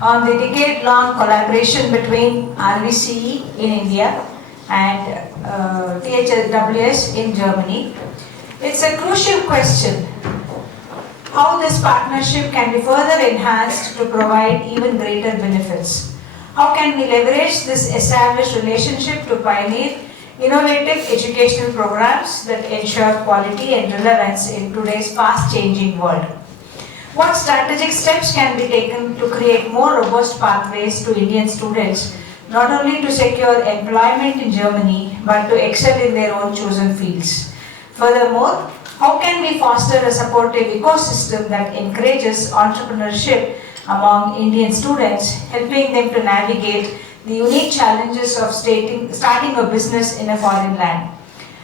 on the decade-long collaboration between RVCE in India and THWS in Germany. It's a crucial question how this partnership can be further enhanced to provide even greater benefits. How can we leverage this established relationship to pioneer innovative educational programs that ensure quality and relevance in today's fast-changing world? What strategic steps can be taken to create more robust pathways to Indian students, not only to secure employment in Germany, but to excel in their own chosen fields? Furthermore, how can we foster a supportive ecosystem that encourages entrepreneurship among Indian students, helping them to navigate the unique challenges of starting a business in a foreign land?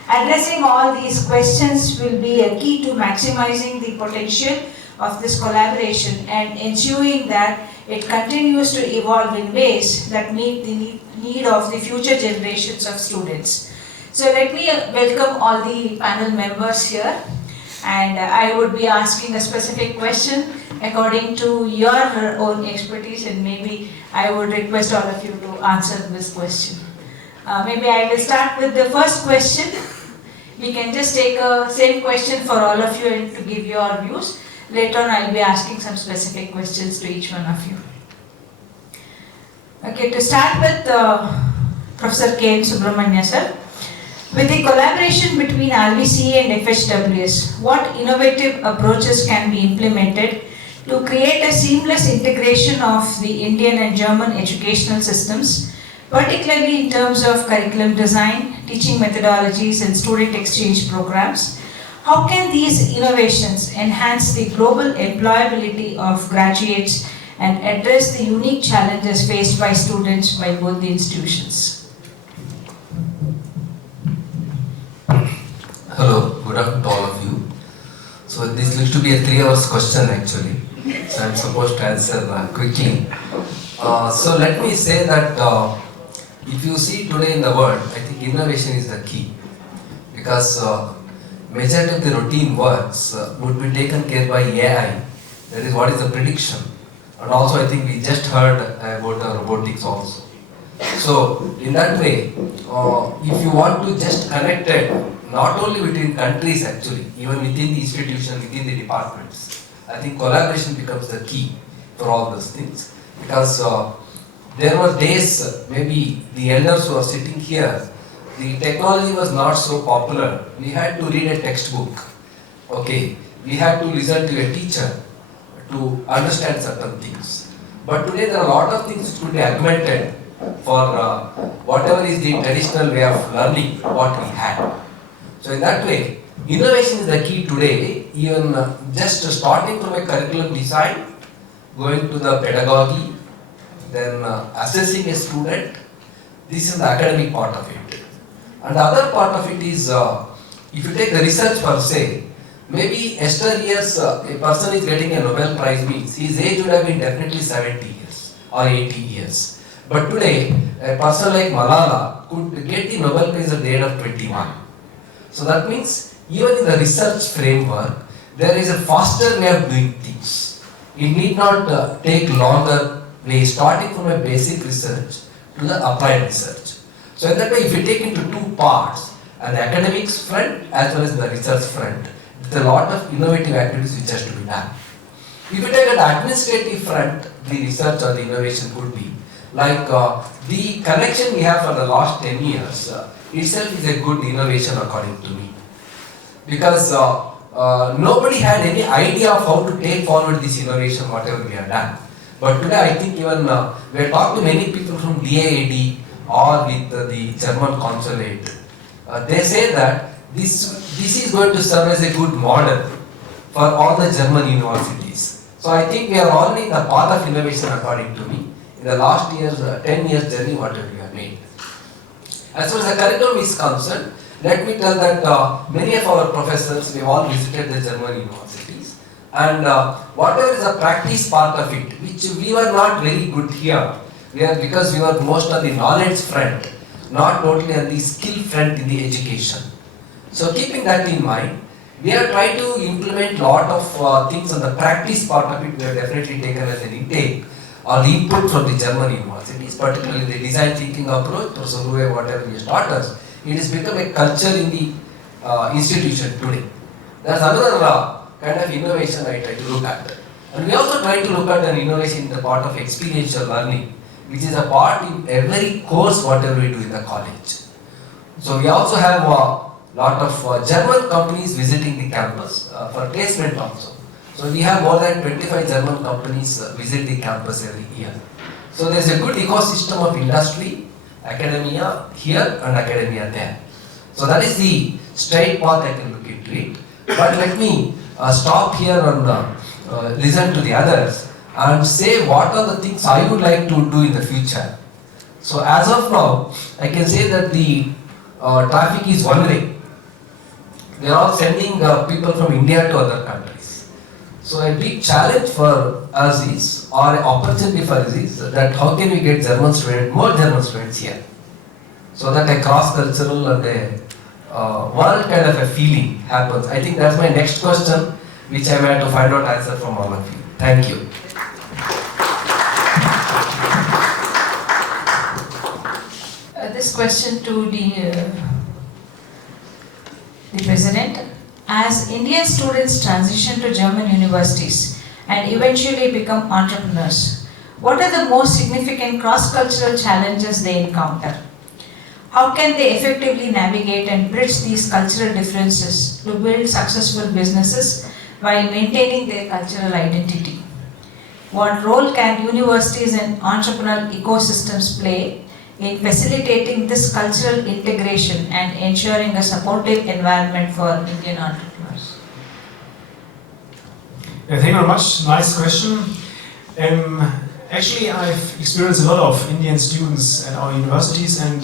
Addressing all these questions will be a key to maximizing the potential of this collaboration and ensuring that it continues to evolve in ways that meet the need of the future generations of students. So let me welcome all the panel members here, and I would be asking a specific question according to your own expertise, and maybe I would request all of you to answer this question. Maybe I will start with the first question. We can just take a same question for all of you and to give your views. Later on, I'll be asking some specific questions to each one of you. Okay, to start with Professor K. Subramanya sir. With the collaboration between RVCE and THWS, what innovative approaches can be implemented to create a seamless integration of the Indian and German educational systems, particularly in terms of curriculum design, teaching methodologies, and student exchange programs? How can these innovations enhance the global employability of graduates and address the unique challenges faced by students by both the institutions? Hello, good afternoon to all of you. So this looks to be a 3 hours question actually. So I'm supposed to answer quickly. So let me say that if you see today in the world, I think innovation is the key. Because majority of the routine works would be taken care by AI. That is what is the prediction. And also I think we just heard about robotics also. So in that way, if you want to just connect it, not only between countries actually, even within the institution, within the departments, I think collaboration becomes the key for all those things. Because there were days, maybe the elders who are sitting here, the technology was not so popular. We had to read a textbook. Okay, we had to listen to a teacher to understand certain things. But today there are a lot of things which could be augmented for whatever is the traditional way of learning what we had. So in that way, innovation is the key today, even just starting from a curriculum design, going to the pedagogy, then assessing a student. This is the academic part of it. And the other part of it is, if you take the research per se, maybe yesteryears a person is getting a Nobel Prize means his age would have been definitely 70 years or 80 years. But today, a person like Malala could get the Nobel Prize at the age of 21. So that means even in the research framework, there is a faster way of doing things. It need not take longer way, starting from a basic research to the applied research. So in that way, if you take into two parts, the academics front as well as the research front, there are a lot of innovative activities which has to be done. If you take an administrative front, the research or the innovation could be like the connection we have for the last 10 years itself is a good innovation according to me. Because nobody had any idea of how to take forward this innovation, whatever we have done. But today I think even we have talked to many people from DAAD or with the German consulate. They say that this is going to serve as a good model for all the German universities. So I think we are already in the path of innovation according to me. In the last years, 10 years journey, whatever we have made. As far as the curriculum is concerned, let me tell that many of our professors, we have all visited the German universities. And whatever is the practice part of it, which we were not very good here, because we were most on the knowledge front, not totally on the skill front in the education. So keeping that in mind, we are trying to implement lot of things on the practice part of it. We have definitely taken as an intake. or input from the German universities, particularly the design thinking approach, Professor Ruwe, whatever he has taught us, it has become a culture in the institution today. That's another kind of innovation I try to look at. And we also try to look at an innovation in the part of experiential learning, which is a part in every course whatever we do in the college. So we also have a lot of German companies visiting the campus for placement also. So we have more than 25 German companies visit the campus every year. So there is a good ecosystem of industry, academia here and academia there. So that is the straight path I can look into it. But let me stop here and listen to the others and say what are the things I would like to do in the future. So as of now, I can say that the traffic is one way. They are all sending people from India to other countries. So a big challenge for us is, or an opportunity for us is, that how can we get German students, more German students here, so that a cross-cultural and a world kind of a feeling happens. I think that's my next question, which I may have to find out answer from all of you. Thank you. This question to the President. As Indian students transition to German universities and eventually become entrepreneurs, what are the most significant cross-cultural challenges they encounter? How can they effectively navigate and bridge these cultural differences to build successful businesses while maintaining their cultural identity? What role can universities and entrepreneurial ecosystems play in facilitating this cultural integration and ensuring a supportive environment for Indian entrepreneurs? Thank you very much. Nice question. Actually, I've experienced a lot of Indian students at our universities, and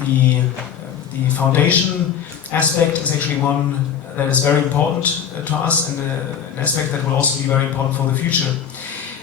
the foundation aspect is actually one that is very important to us, and an aspect that will also be very important for the future.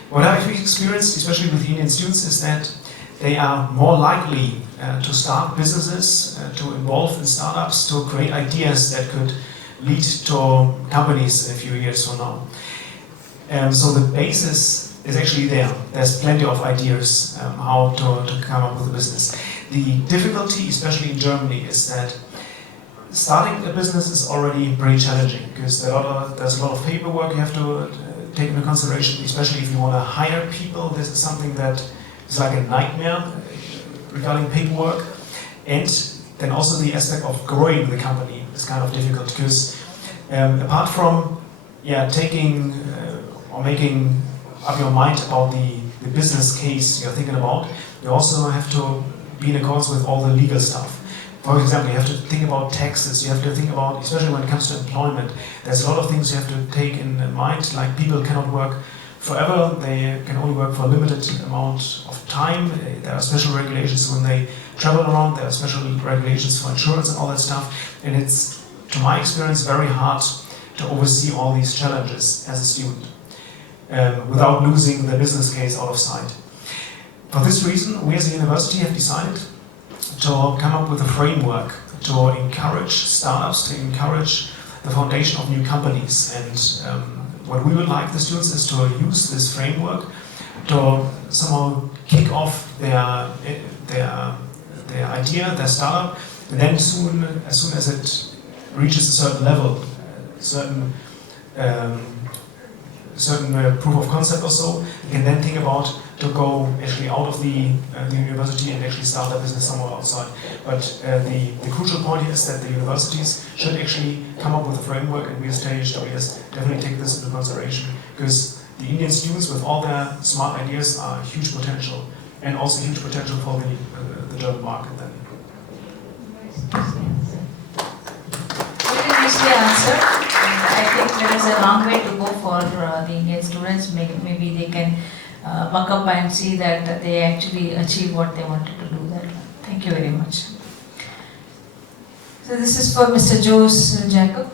What I've experienced, especially with Indian students, is that they are more likely to start businesses, to involve in startups, to create ideas that could lead to companies in a few years from now. So the basis is actually there. There's plenty of ideas how to come up with a business. The difficulty, especially in Germany, is that starting a business is already pretty challenging, because there's a lot of paperwork you have to take into consideration, especially if you want to hire people. This is something that is like a nightmare regarding paperwork. And then also the aspect of growing the company is kind of difficult, because apart from taking or making up your mind about the business case you're thinking about, you also have to be in accordance with all the legal stuff. For example, you have to think about taxes, you have to think about, especially when it comes to employment, there's a lot of things you have to take in mind, like people cannot work forever, they can only work for a limited amount of time. There are special regulations when they travel around, there are special regulations for insurance and all that stuff, and it's, to my experience, very hard to oversee all these challenges as a student without losing the business case out of sight. For this reason, we as a university have decided to come up with a framework to encourage startups, to encourage the foundation of new companies. And what we would like the students is to use this framework to somehow kick off their idea, their startup, and then as soon as it reaches a certain level, certain proof of concept or so, you can then think about to go actually out of the university and actually start a business somewhere outside. But the crucial point is that the universities should actually come up with a framework, and we as THWS definitely take this into consideration, because the Indian students with all their smart ideas are huge potential, and also huge potential for the German market then. Very nicely answered. I think there is a long way to go for the Indian students. Maybe they can buck up and see that they actually achieve what they wanted to do. Thank you very much. So this is for Mr. Jose Jacob.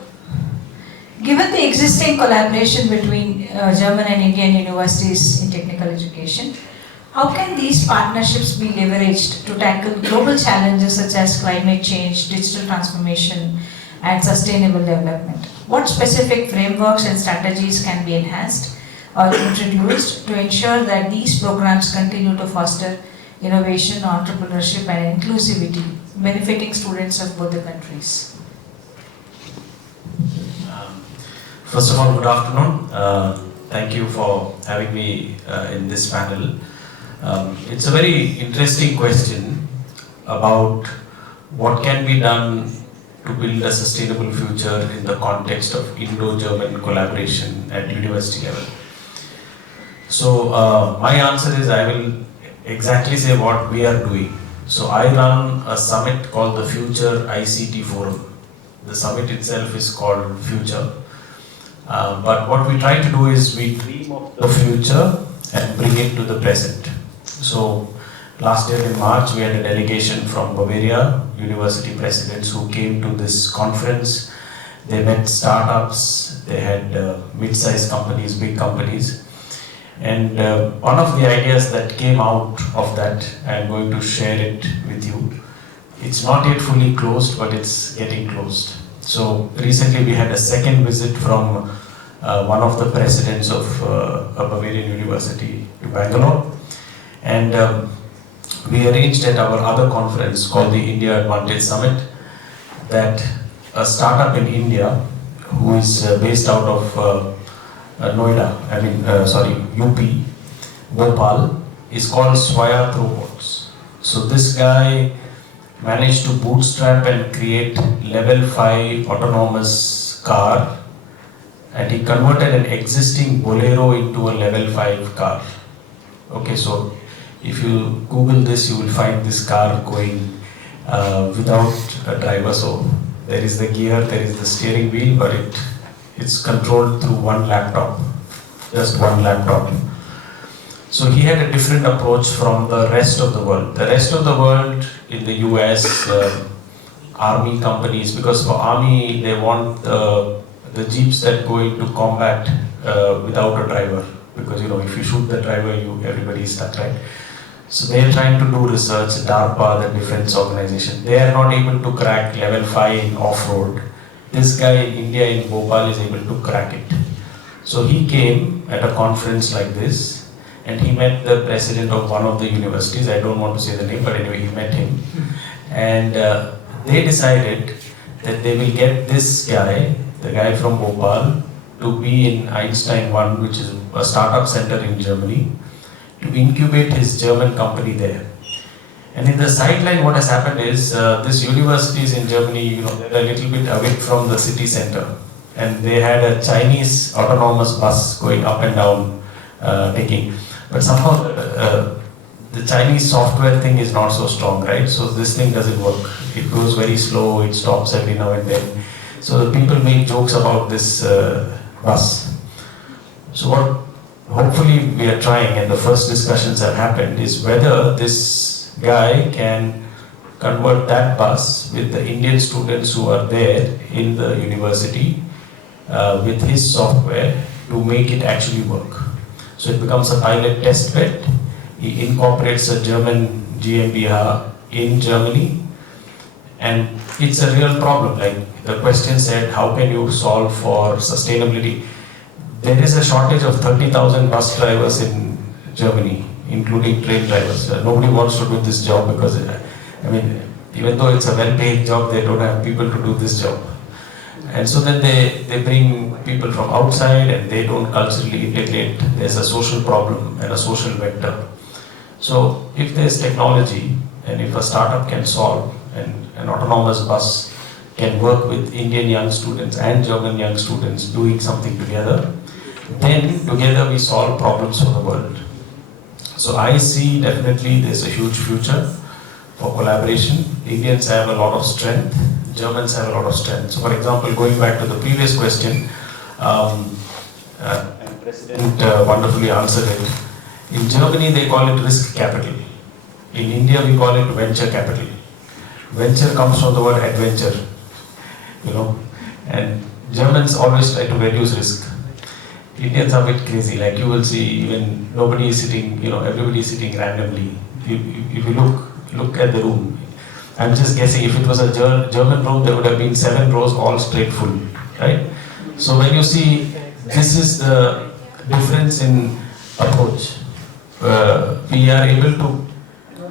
Given the existing collaboration between German and Indian universities in technical education, how can these partnerships be leveraged to tackle global challenges such as climate change, digital transformation, and sustainable development? What specific frameworks and strategies can be enhanced or introduced to ensure that these programs continue to foster innovation, entrepreneurship and inclusivity, benefiting students of both the countries? First of all, good afternoon. Thank you for having me in this panel. It's a very interesting question about what can be done to build a sustainable future in the context of Indo-German collaboration at university level. So my answer is I will exactly say what we are doing. So I run a summit called the Future ICT Forum. The summit itself is called Future. But what we try to do is we dream of the future and bring it to the present. So last year in March we had a delegation from Bavaria university presidents who came to this conference. They met startups, they had mid-sized companies, big companies. And one of the ideas that came out of that, I'm going to share it with you. It's not yet fully closed, but it's getting closed. So recently we had a second visit from one of the presidents of a Bavarian university to Bangalore. And we arranged at our other conference called the India Advantage Summit that a startup in India who is based out of UP, Bhopal, is called Swayat Robots. So this guy managed to bootstrap and create level 5 autonomous car, and he converted an existing Bolero into a level 5 car. Okay, so if you Google this, you will find this car going without a driver. So there is the gear, there is the steering wheel, but it's controlled through one laptop, just one laptop. So he had a different approach from the rest of the world. The rest of the world in the US, army companies, because for army they want the jeeps that go into combat without a driver, because if you shoot the driver, everybody is stuck, right? So they are trying to do research. DARPA, the defense organization, they are not able to crack level 5 in off-road. This guy in India, in Bhopal, is able to crack it. So he came at a conference like this, and he met the president of one of the universities. I don't want to say the name, but anyway, he met him. And they decided that they will get this guy, the guy from Bhopal, to be in Einstein 1, which is a startup center in Germany, to incubate his German company there. And in the sideline, what has happened is, these universities in Germany, they're a little bit away from the city center. And they had a Chinese autonomous bus going up and down, taking. But somehow, the Chinese software thing is not so strong, right? So this thing doesn't work. It goes very slow, it stops every now and then. So the people make jokes about this bus. So what hopefully we are trying, and the first discussions have happened, is whether this guy can convert that bus with the Indian students who are there in the university with his software to make it actually work. So it becomes a pilot test bed. He incorporates a German GmbH in Germany, and it's a real problem. Like the question said, how can you solve for sustainability? There is a shortage of 30,000 bus drivers in Germany, including train drivers. Nobody wants to do this job because, even though it's a well-paid job, they don't have people to do this job. And so then they bring people from outside and they don't culturally integrate. There's a social problem and a social vector. So if there's technology, and if a startup can solve, and an autonomous bus can work with Indian young students and German young students doing something together, then together we solve problems for the world. So I see definitely there's a huge future for collaboration. Indians have a lot of strength, Germans have a lot of strength. So for example, going back to the previous question, and President wonderfully answered it. In Germany they call it risk capital. In India we call it venture capital. Venture comes from the word adventure, and Germans always try to reduce risk. Indians are a bit crazy, like you will see even nobody is sitting, everybody is sitting randomly. If you look at the room, I'm just guessing, if it was a German room, there would have been 7 rows all straight full, right? So when you see, this is the difference in approach. We are able to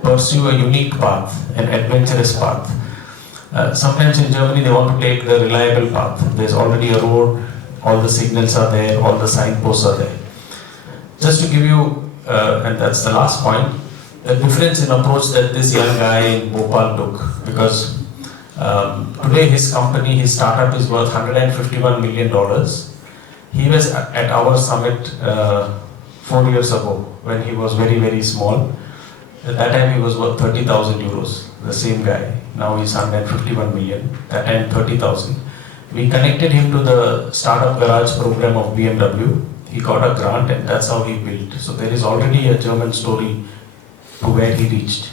pursue a unique path, an adventurous path. Sometimes in Germany they want to take the reliable path. There's already a road, all the signals are there, all the signposts are there. Just to give you, and that's the last point, the difference in approach that this young guy in Bhopal took, because today his company, his startup is worth $151 million. He was at our summit 4 years ago when he was very, very small. At that time he was worth 30,000 euros, the same guy. Now he's 151 million, that time 30,000. We connected him to the Startup Garage program of BMW. He got a grant and that's how he built. So there is already a German story to where he reached.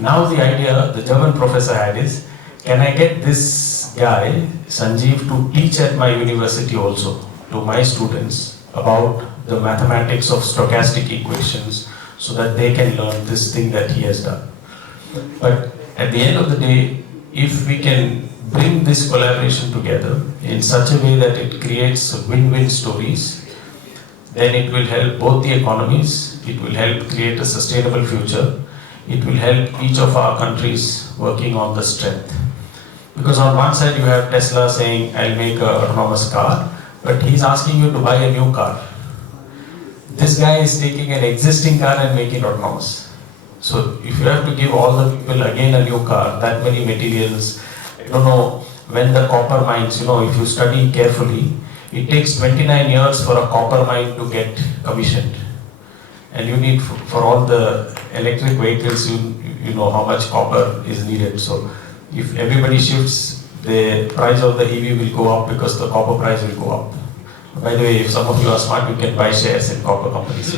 Now the idea the German professor had is, can I get this guy, Sanjeev, to teach at my university also, to my students, about the mathematics of stochastic equations, so that they can learn this thing that he has done. But at the end of the day, if we can bring this collaboration together in such a way that it creates win-win stories, then it will help both the economies, it will help create a sustainable future, it will help each of our countries working on the strength. Because on one side you have Tesla saying, I'll make an autonomous car, but he's asking you to buy a new car. This guy is taking an existing car and making it autonomous. So if you have to give all the people again a new car, that many materials, I don't know, when the copper mines, if you study carefully, it takes 29 years for a copper mine to get commissioned. And you need, for all the electric vehicles, you know how much copper is needed. So if everybody shifts, the price of the EV will go up because the copper price will go up. By the way, if some of you are smart, you can buy shares in copper companies.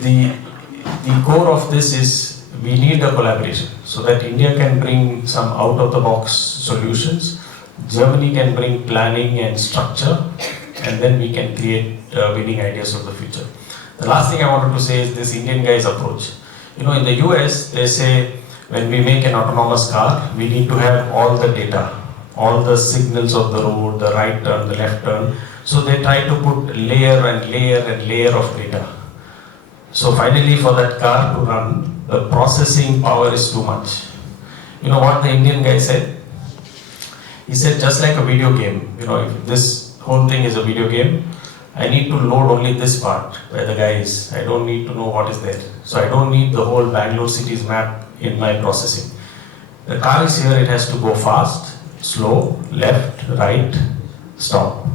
The core of this is we need a collaboration so that India can bring some out-of-the-box solutions, Germany can bring planning and structure, and then we can create winning ideas of the future. The last thing I wanted to say is this Indian guy's approach. In the US, they say when we make an autonomous car, we need to have all the data, all the signals of the road, the right turn, the left turn. So they try to put layer and layer and layer of data. So finally for that car to run, the processing power is too much. You know what the Indian guy said? He said, just like a video game, if this whole thing is a video game, I need to load only this part where the guy is. I don't need to know what is there. So I don't need the whole Bangalore city's map in my processing. The car is here, it has to go fast, slow, left, right, stop.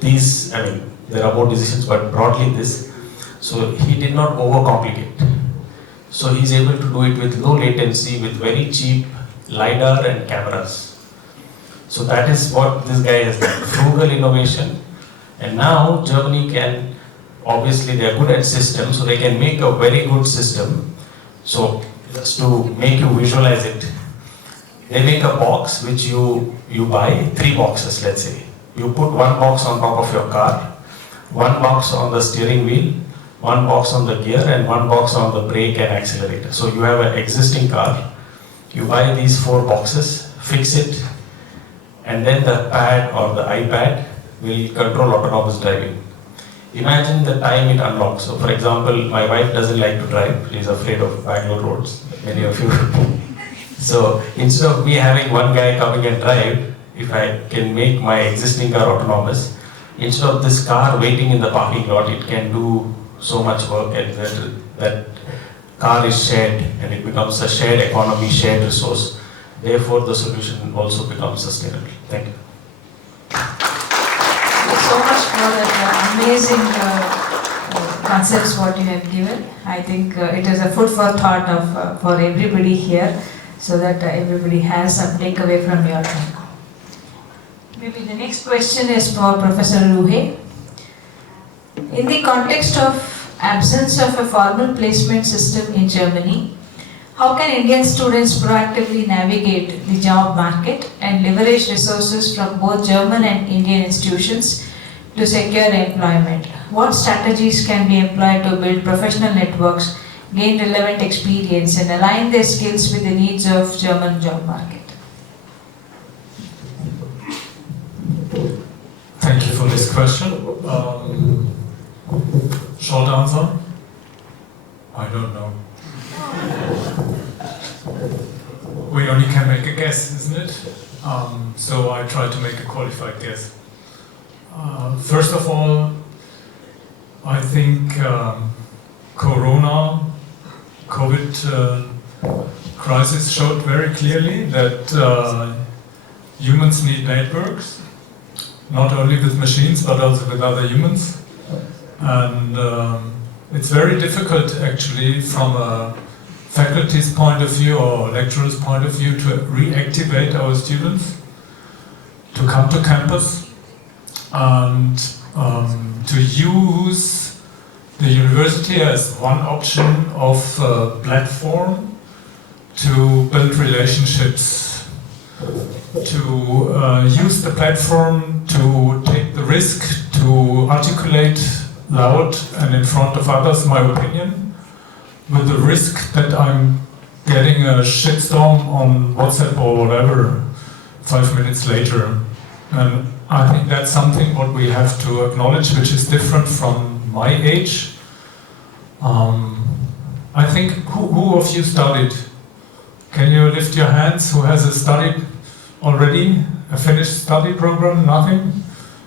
These, there are more decisions, but broadly this. So he did not overcomplicate. So he's able to do it with low latency, with very cheap LiDAR and cameras. So that is what this guy has done, frugal innovation. And now Germany can, obviously they are good at systems, so they can make a very good system. So just to make you visualize it, they make a box which you buy, 3 boxes let's say. You put 1 box on top of your car, 1 box on the steering wheel, 1 box on the gear, and 1 box on the brake and accelerator. So you have an existing car, you buy these 4 boxes, fix it, and then the pad or the iPad will control autonomous driving. Imagine the time it unlocks. So for example, my wife doesn't like to drive, she's afraid of Bangalore roads, many of you. So instead of me having one guy coming and drive, if I can make my existing car autonomous, instead of this car waiting in the parking lot, it can do so much work, and that car is shared and it becomes a shared economy, shared resource. Therefore, the solution also becomes sustainable. Thank you. Thank you so much for that amazing concepts what you have given. I think it is a food for thought for everybody here, so that everybody has some takeaway from your talk. Maybe the next question is for Professor Ruhe. In the context of absence of a formal placement system in Germany, how can Indian students proactively navigate the job market and leverage resources from both German and Indian institutions to secure employment? What strategies can be employed to build professional networks, gain relevant experience, and align their skills with the needs of German job market? Thank you for this question. Short answer? I don't know. We only can make a guess, isn't it? So I try to make a qualified guess. First of all, I think COVID crisis showed very clearly that humans need networks, not only with machines but also with other humans. And it's very difficult actually from a faculty's point of view or lecturer's point of view to reactivate our students to come to campus and to use the university as one option of platform to build relationships, to use the platform to take the risk to articulate loud and in front of others my opinion, with the risk that I'm getting a shitstorm on WhatsApp or whatever 5 minutes later. And I think that's something what we have to acknowledge, which is different from my age. I think, who of you studied? Can you lift your hands? Who has studied already? A finished study program? Nothing?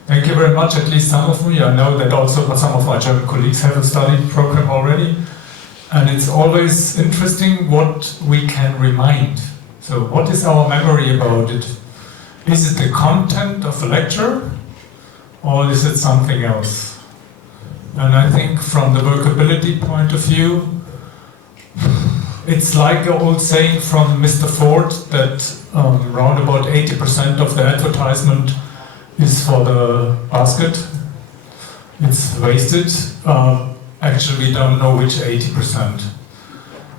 Thank you very much, at least some of me. I know that also some of my German colleagues have a study program already. And it's always interesting what we can remind. So what is our memory about it? Is it the content of a lecture, or is it something else? And I think from the workability point of view, it's like an old saying from Mr. Ford that round about 80% of the advertisement is for the basket. It's wasted. Actually, we don't know which 80%.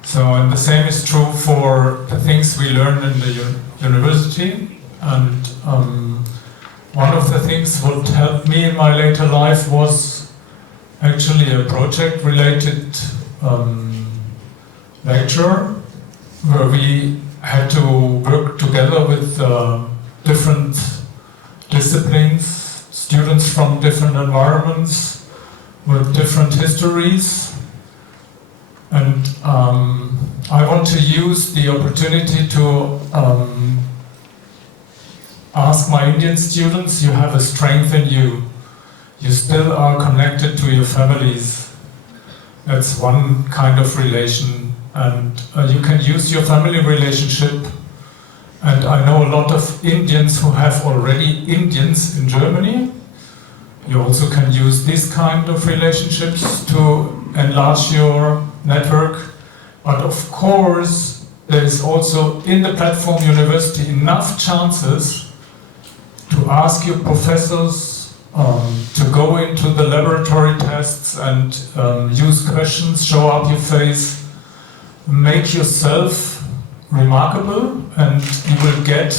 So, and the same is true for the things we learn in the university. And one of the things what helped me in my later life was actually a project-related lecture where we had to work together with different disciplines, students from different environments with different histories. And I want to use the opportunity to ask my Indian students, you have a strength in you. You still are connected to your families. That's one kind of relation. And you can use your family relationship. And I know a lot of Indians who have already Indians in Germany. You also can use this kind of relationships to enlarge your network. But of course, there is also in the platform university enough chances to ask your professors to go into the laboratory tests and use questions, show up your face, make yourself remarkable, and you will get,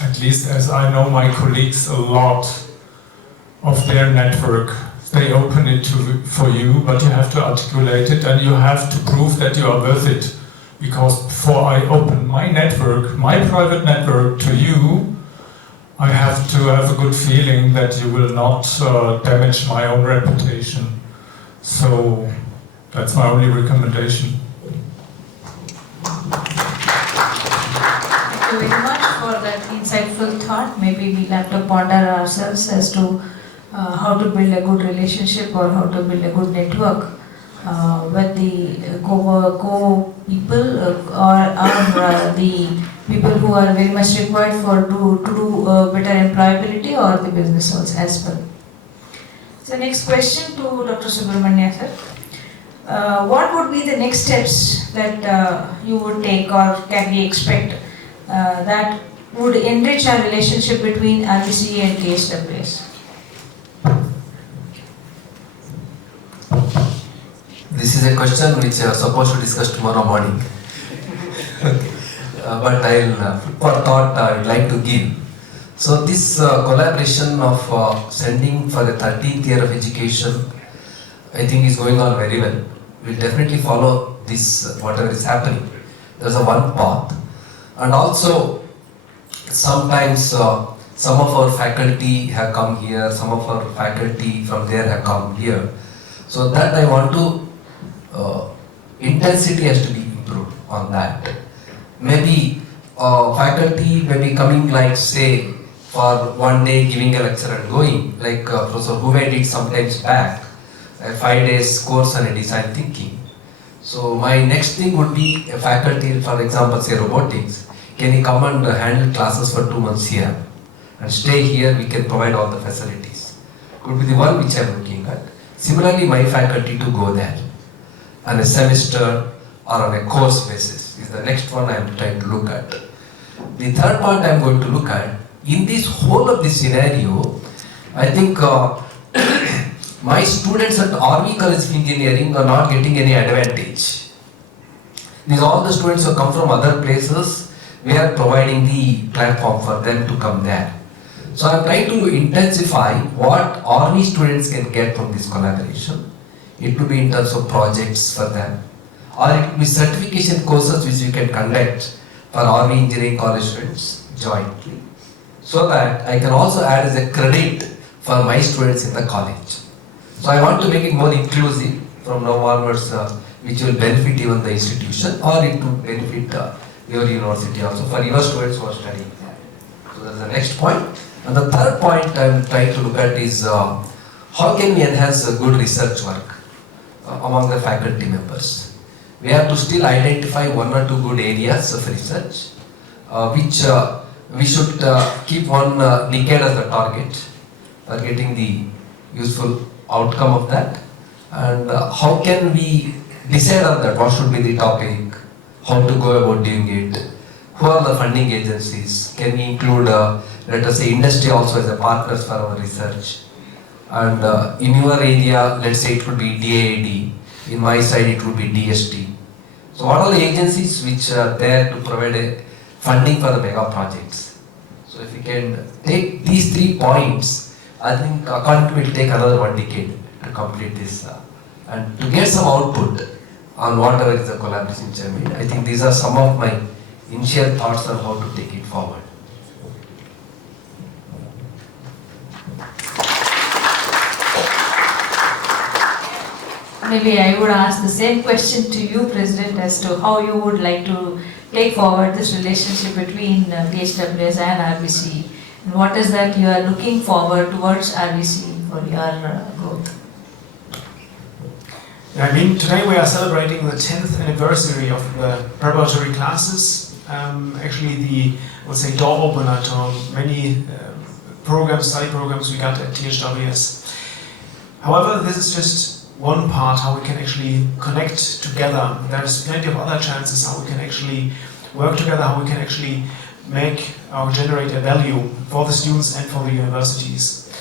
at least as I know my colleagues, a lot of their network. They open it for you, but you have to articulate it and you have to prove that you are worth it. Because before I open my network, my private network to you, I have to have a good feeling that you will not damage my own reputation. So that's my only recommendation. Thank you very much for that insightful thought. Maybe we'll have to ponder ourselves as to how to build a good relationship or how to build a good network with the co-people or the people who are very much required to do better employability or the business as well. So next question to Dr. Subramania sir. What would be the next steps that you would take or can we expect that would enrich our relationship between RVCE and THWS? This is a question which I was supposed to discuss tomorrow morning. But I'll, for thought, I'd like to give. So this collaboration of sending for the 13th year of education, I think is going on very well. We'll definitely follow this, whatever is happening. There's a one path. And also, sometimes some of our faculty have come here, some of our faculty from there have come here. So that I want to, intensity has to be improved on that. Maybe faculty may be coming like say for one day giving a lecture and going, like Professor Huve did sometimes back, a 5 days course on a design thinking. So my next thing would be a faculty, for example say robotics, can you come and handle classes for 2 months here and stay here, we can provide all the facilities. Could be the one which I am looking at. Similarly my faculty to go there on a semester or on a course basis is the next one I am trying to look at. The third point I am going to look at, in this whole of this scenario, I think my students at RV College of Engineering are not getting any advantage. These are all the students who come from other places, we are providing the platform for them to come there. So I am trying to intensify what RV students can get from this collaboration. It could be in terms of projects for them, or it could be certification courses which we can conduct for RV engineering college students jointly, so that I can also add as a credit for my students in the college. So I want to make it more inclusive from now onwards, which will benefit even the institution, or it will benefit your university also for your students who are studying there. So that's the next point. And the third point I am trying to look at is how can we enhance good research work among the faculty members. We have to still identify 1 or 2 good areas of research, which we should keep one decade as the target for getting the useful outcome of that. And how can we decide on that, what should be the topic, how to go about doing it, who are the funding agencies, can we include let us say industry also as a partners for our research. And in your area, let's say it would be DAAD, in my side it would be DST. So what are the agencies which are there to provide a funding for the mega projects? So if we can take these 3 points, I think according to me it will take another 1 decade to complete this and to get some output on whatever is the collaboration which I made. I think these are some of my initial thoughts on how to take it forward. Maybe I would ask the same question to you, President, as to how you would like to take forward this relationship between THWS and RVCE. And what is that you are looking forward towards RVCE for your growth? I mean, today we are celebrating the 10th anniversary of the preparatory classes. Actually, I would say, door opener to many programs, study programs we got at THWS. However, this is just one part how we can actually connect together. There's plenty of other chances how we can actually work together, how we can actually make or generate a value for the students and for the universities.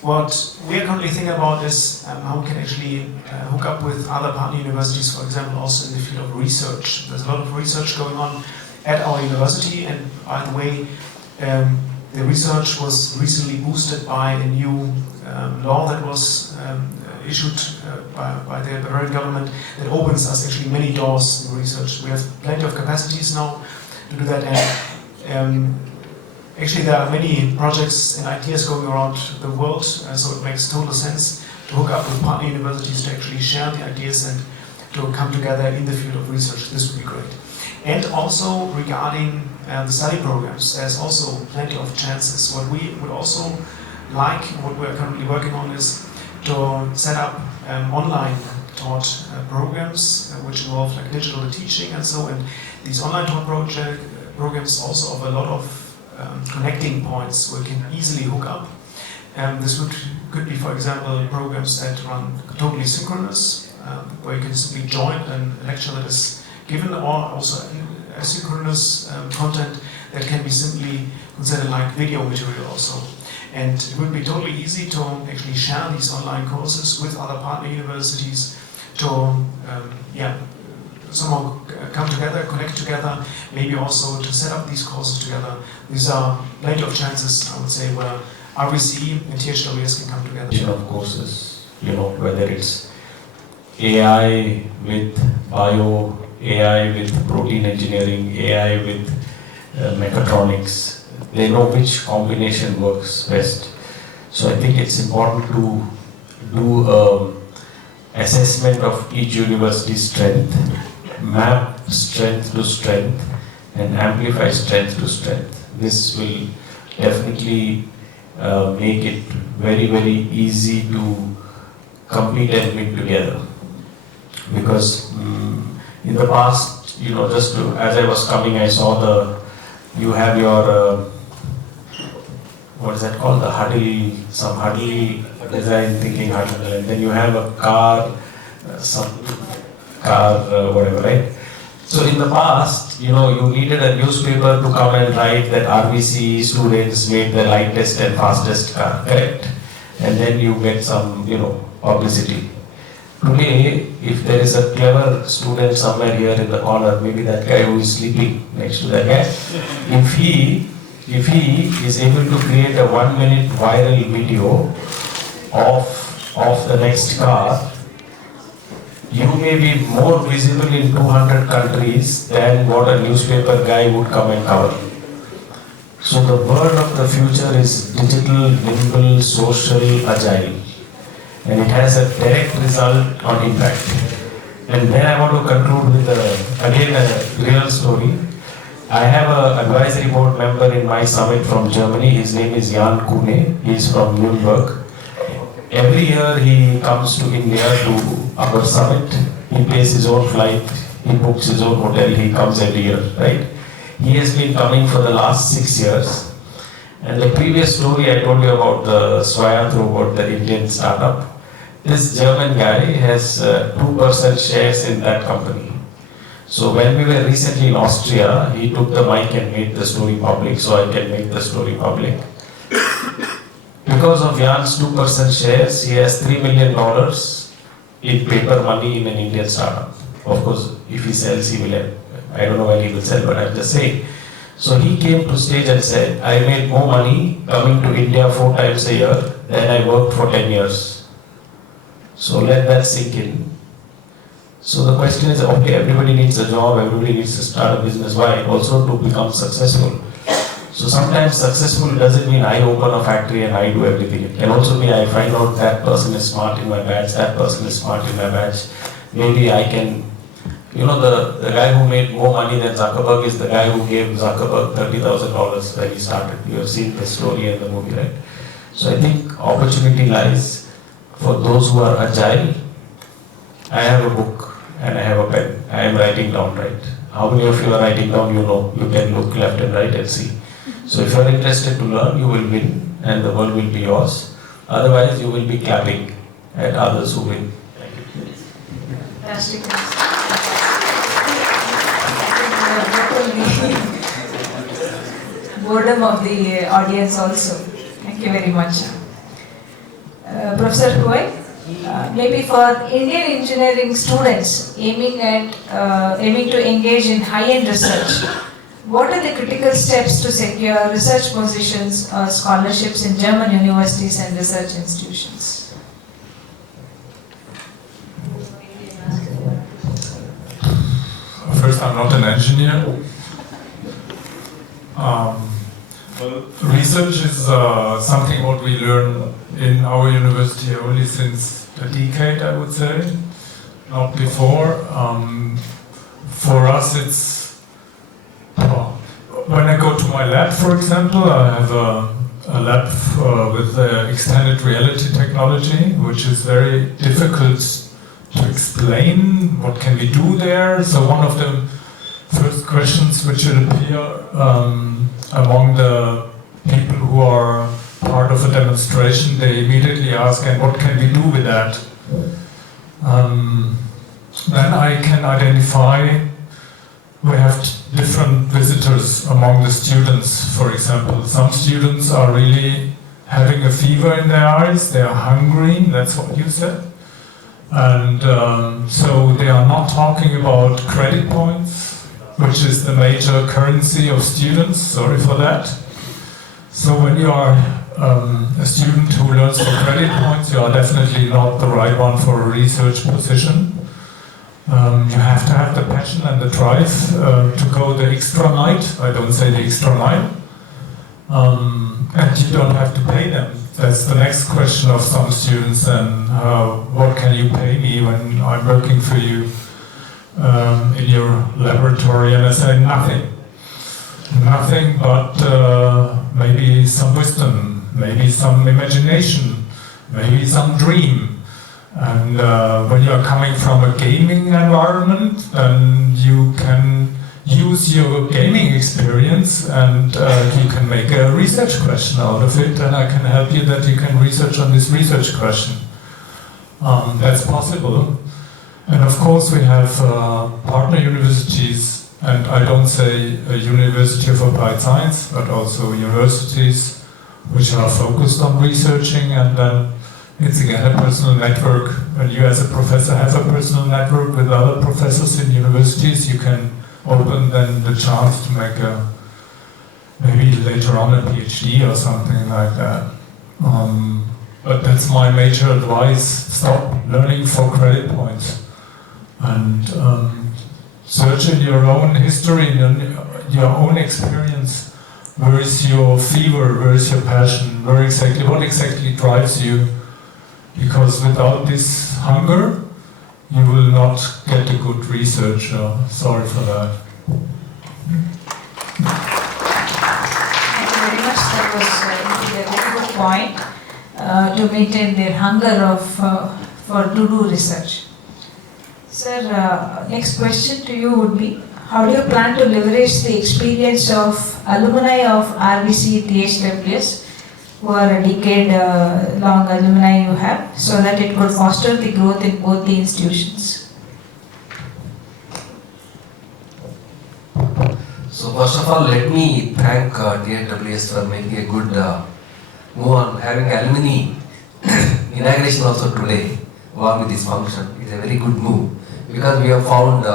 What we are currently thinking about is how we can actually hook up with other partner universities, for example, also in the field of research. There's a lot of research going on at our university, and by the way, the research was recently boosted by a new law that was issued by the Bavarian government that opens us actually many doors in research. We have plenty of capacities now to do that, and actually there are many projects and ideas going around the world, so it makes total sense to hook up with partner universities to actually share the ideas and to come together in the field of research. This would be great. And also regarding the study programs, there's also plenty of chances. What we would also like, what we're currently working on, is to set up online taught programs which involve like digital teaching and so. And these online taught programs also offer a lot of connecting points where we can easily hook up. This could be, for example, programs that run totally synchronous, where you can simply join a lecture that is given, or also asynchronous content that can be simply considered like video material also. And it would be totally easy to actually share these online courses with other partner universities to somehow come together, connect together, maybe also to set up these courses together. These are plenty of chances, I would say, where RVCE and THWS can come together. Of courses, whether it's AI with bio, AI with protein engineering, AI with mechatronics. They know which combination works best. So I think it's important to do assessment of each university's strength, map strength to strength, and amplify strength to strength. This will definitely make it very, very easy to compete and win together. Because in the past, you know, just to, as I was coming, I saw you have your, what is that called? The huddle, some huddle design thinking huddle, and then you have a car, whatever, right? So in the past, you know, you needed a newspaper to come and write that RVCE students made the lightest and fastest car, correct? And then you get some, you know, publicity. Today, if there is a clever student somewhere here in the corner, maybe that guy who is sleeping next to that guy, if he is able to create a 1-minute viral video of the next car, you may be more visible in 200 countries than what a newspaper guy would come and cover. So the word of the future is digital, nimble, social, agile. And it has a direct result on impact. And then I want to conclude with again a real story. I have an advisory board member in my summit from Germany. His name is Jan Kuhne. He is from Nuremberg. Every year he comes to India to our summit. He pays his own flight. He books his own hotel. He comes every year, right? He has been coming for the last 6 years. And the previous story I told you about the Swayat robot, the Indian startup. This German guy has 2% shares in that company. So when we were recently in Austria, he took the mic and made the story public, so I can make the story public. Because of Jan's 2% shares, he has $3 million in paper money in an Indian startup. Of course, if he sells, he will have, I don't know when he will sell, but I'm just saying. So he came to stage and said, I made more money coming to India 4 times a year than I worked for 10 years. So let that sink in. So the question is, okay, everybody needs a job, everybody needs to start a business. Why? Also to become successful. So sometimes successful doesn't mean I open a factory and I do everything. It can also be I find out that person is smart in my batch, that person is smart in my batch. Maybe I can, you know, the guy who made more money than Zuckerberg is the guy who gave Zuckerberg $30,000 when he started. You have seen the story in the movie, right? So I think opportunity lies for those who are agile. I have a book and I have a pen. I am writing down, right? How many of you are writing down? You know, you can look left and right and see. So if you are interested to learn, you will win and the world will be yours. Otherwise, you will be clapping at others who win. Thank you. Fantastic. Boredom of the audience also. Thank you very much. Professor Koi, maybe for Indian engineering students aiming to engage in high-end research, what are the critical steps to secure research positions or scholarships in German universities and research institutions? First, I'm not an engineer. Well, research is something what we learn in our university only since a decade, I would say, not before. For us, it's when I go to my lab, for example, I have a lab with extended reality technology, which is very difficult to explain. What can we do there? So one of the first questions which will appear among the people who are part of a demonstration, they immediately ask, and what can we do with that? Then I can identify, we have different visitors among the students, for example. Some students are really having a fever in their eyes, they are hungry, that's what you said. And so they are not talking about credit points, which is the major currency of students, sorry for that. So when you are a student who learns for credit points, you are definitely not the right one for a research position. You have to have the passion and the drive to go the extra night, I don't say the extra mile, and you don't have to pay them. That's the next question of some students, and what can you pay me when I'm working for you in your laboratory? And I say nothing. Nothing but maybe some wisdom, maybe some imagination, maybe some dream. And when you are coming from a gaming environment, then you can use your gaming experience and you can make a research question out of it, and I can help you that you can research on this research question. That's possible. And of course we have partner universities, and I don't say a university of applied science, but also universities which are focused on researching, and then it's again a personal network. When you as a professor have a personal network with other professors in universities, you can open then the chance to make maybe later on a PhD or something like that. But that's my major advice: stop learning for credit points, and search in your own history, in your own experience. Where is your fever? Where is your passion? What exactly drives you? Because without this hunger, you will not get a good researcher. Sorry for that. Thank you very much. That was a very good point to maintain their hunger to do research. Sir, next question to you would be, how do you plan to leverage the experience of alumni of RVCE THWS, who are a decade-long alumni you have, so that it could foster the growth in both the institutions? So first of all, let me thank THWS for making a good move on having alumni inauguration also today along with this function. It's a very good move, because we have found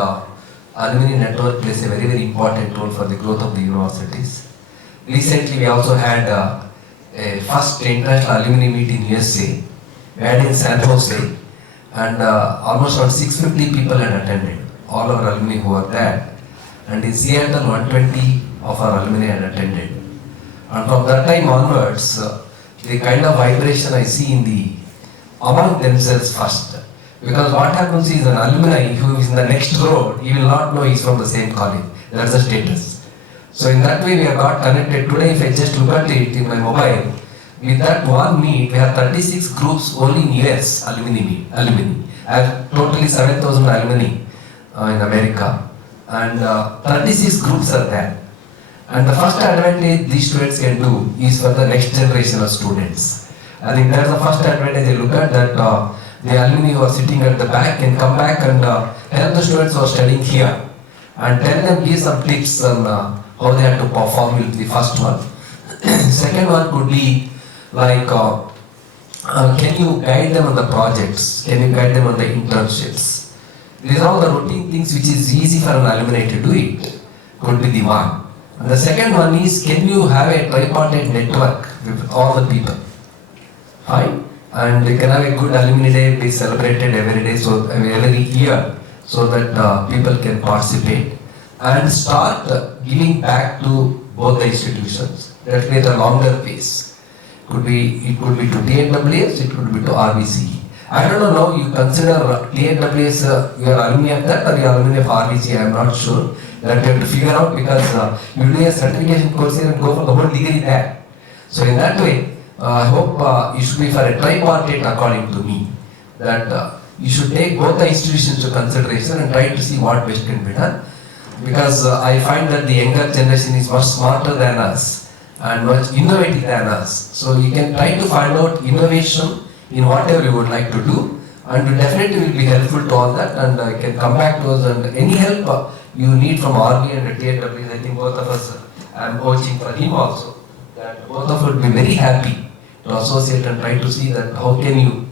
alumni network plays a very important role for the growth of the universities. Recently we also had a first international alumni meet in USA, we had in San Jose, and almost around 650 people had attended, all our alumni who were there. And in Seattle, 120 of our alumni had attended. And from that time onwards, the kind of vibration I see among themselves first. Because what happens is, an alumni who is in the next row, he will not know he is from the same college. That's the status. So in that way we have got connected. Today if I just look at it in my mobile, with that one meet, we have 36 groups only in US alumni. I have totally 7,000 alumni in America. And 36 groups are there. And the first advantage these students can do is for the next generation of students. I think that's the first advantage they look at, that the alumni who are sitting at the back can come back and help the students who are studying here and tell them, give some tips on how they have to perform with the first one. Second one could be like, can you guide them on the projects? Can you guide them on the internships? These are all the routine things which is easy for an alumni to do it. Could be the one. And the second one is, can you have a tripartite network with all the people? Fine. And you can have a good alumni day, be celebrated every day, so every year, so that people can participate and start giving back to both the institutions. That way, the longer pace. It could be to THWS, it could be to RVCE. I don't know now, you consider THWS your alumni of that or your alumni of RVCE, I am not sure. That you have to figure out, because you do a certification course here and go for the whole degree there. So in that way, I hope it should be for a tripartite according to me. That you should take both the institutions to consideration and try to see what best can be done. Because I find that the younger generation is much smarter than us and much innovative than us. So you can try to find out innovation in whatever you would like to do, and we definitely will be helpful to all that, and you can come back to us, and any help you need from RV and THWS, I think both of us, I am coaching for him also, that both of us would be very happy to associate and try to see that how can you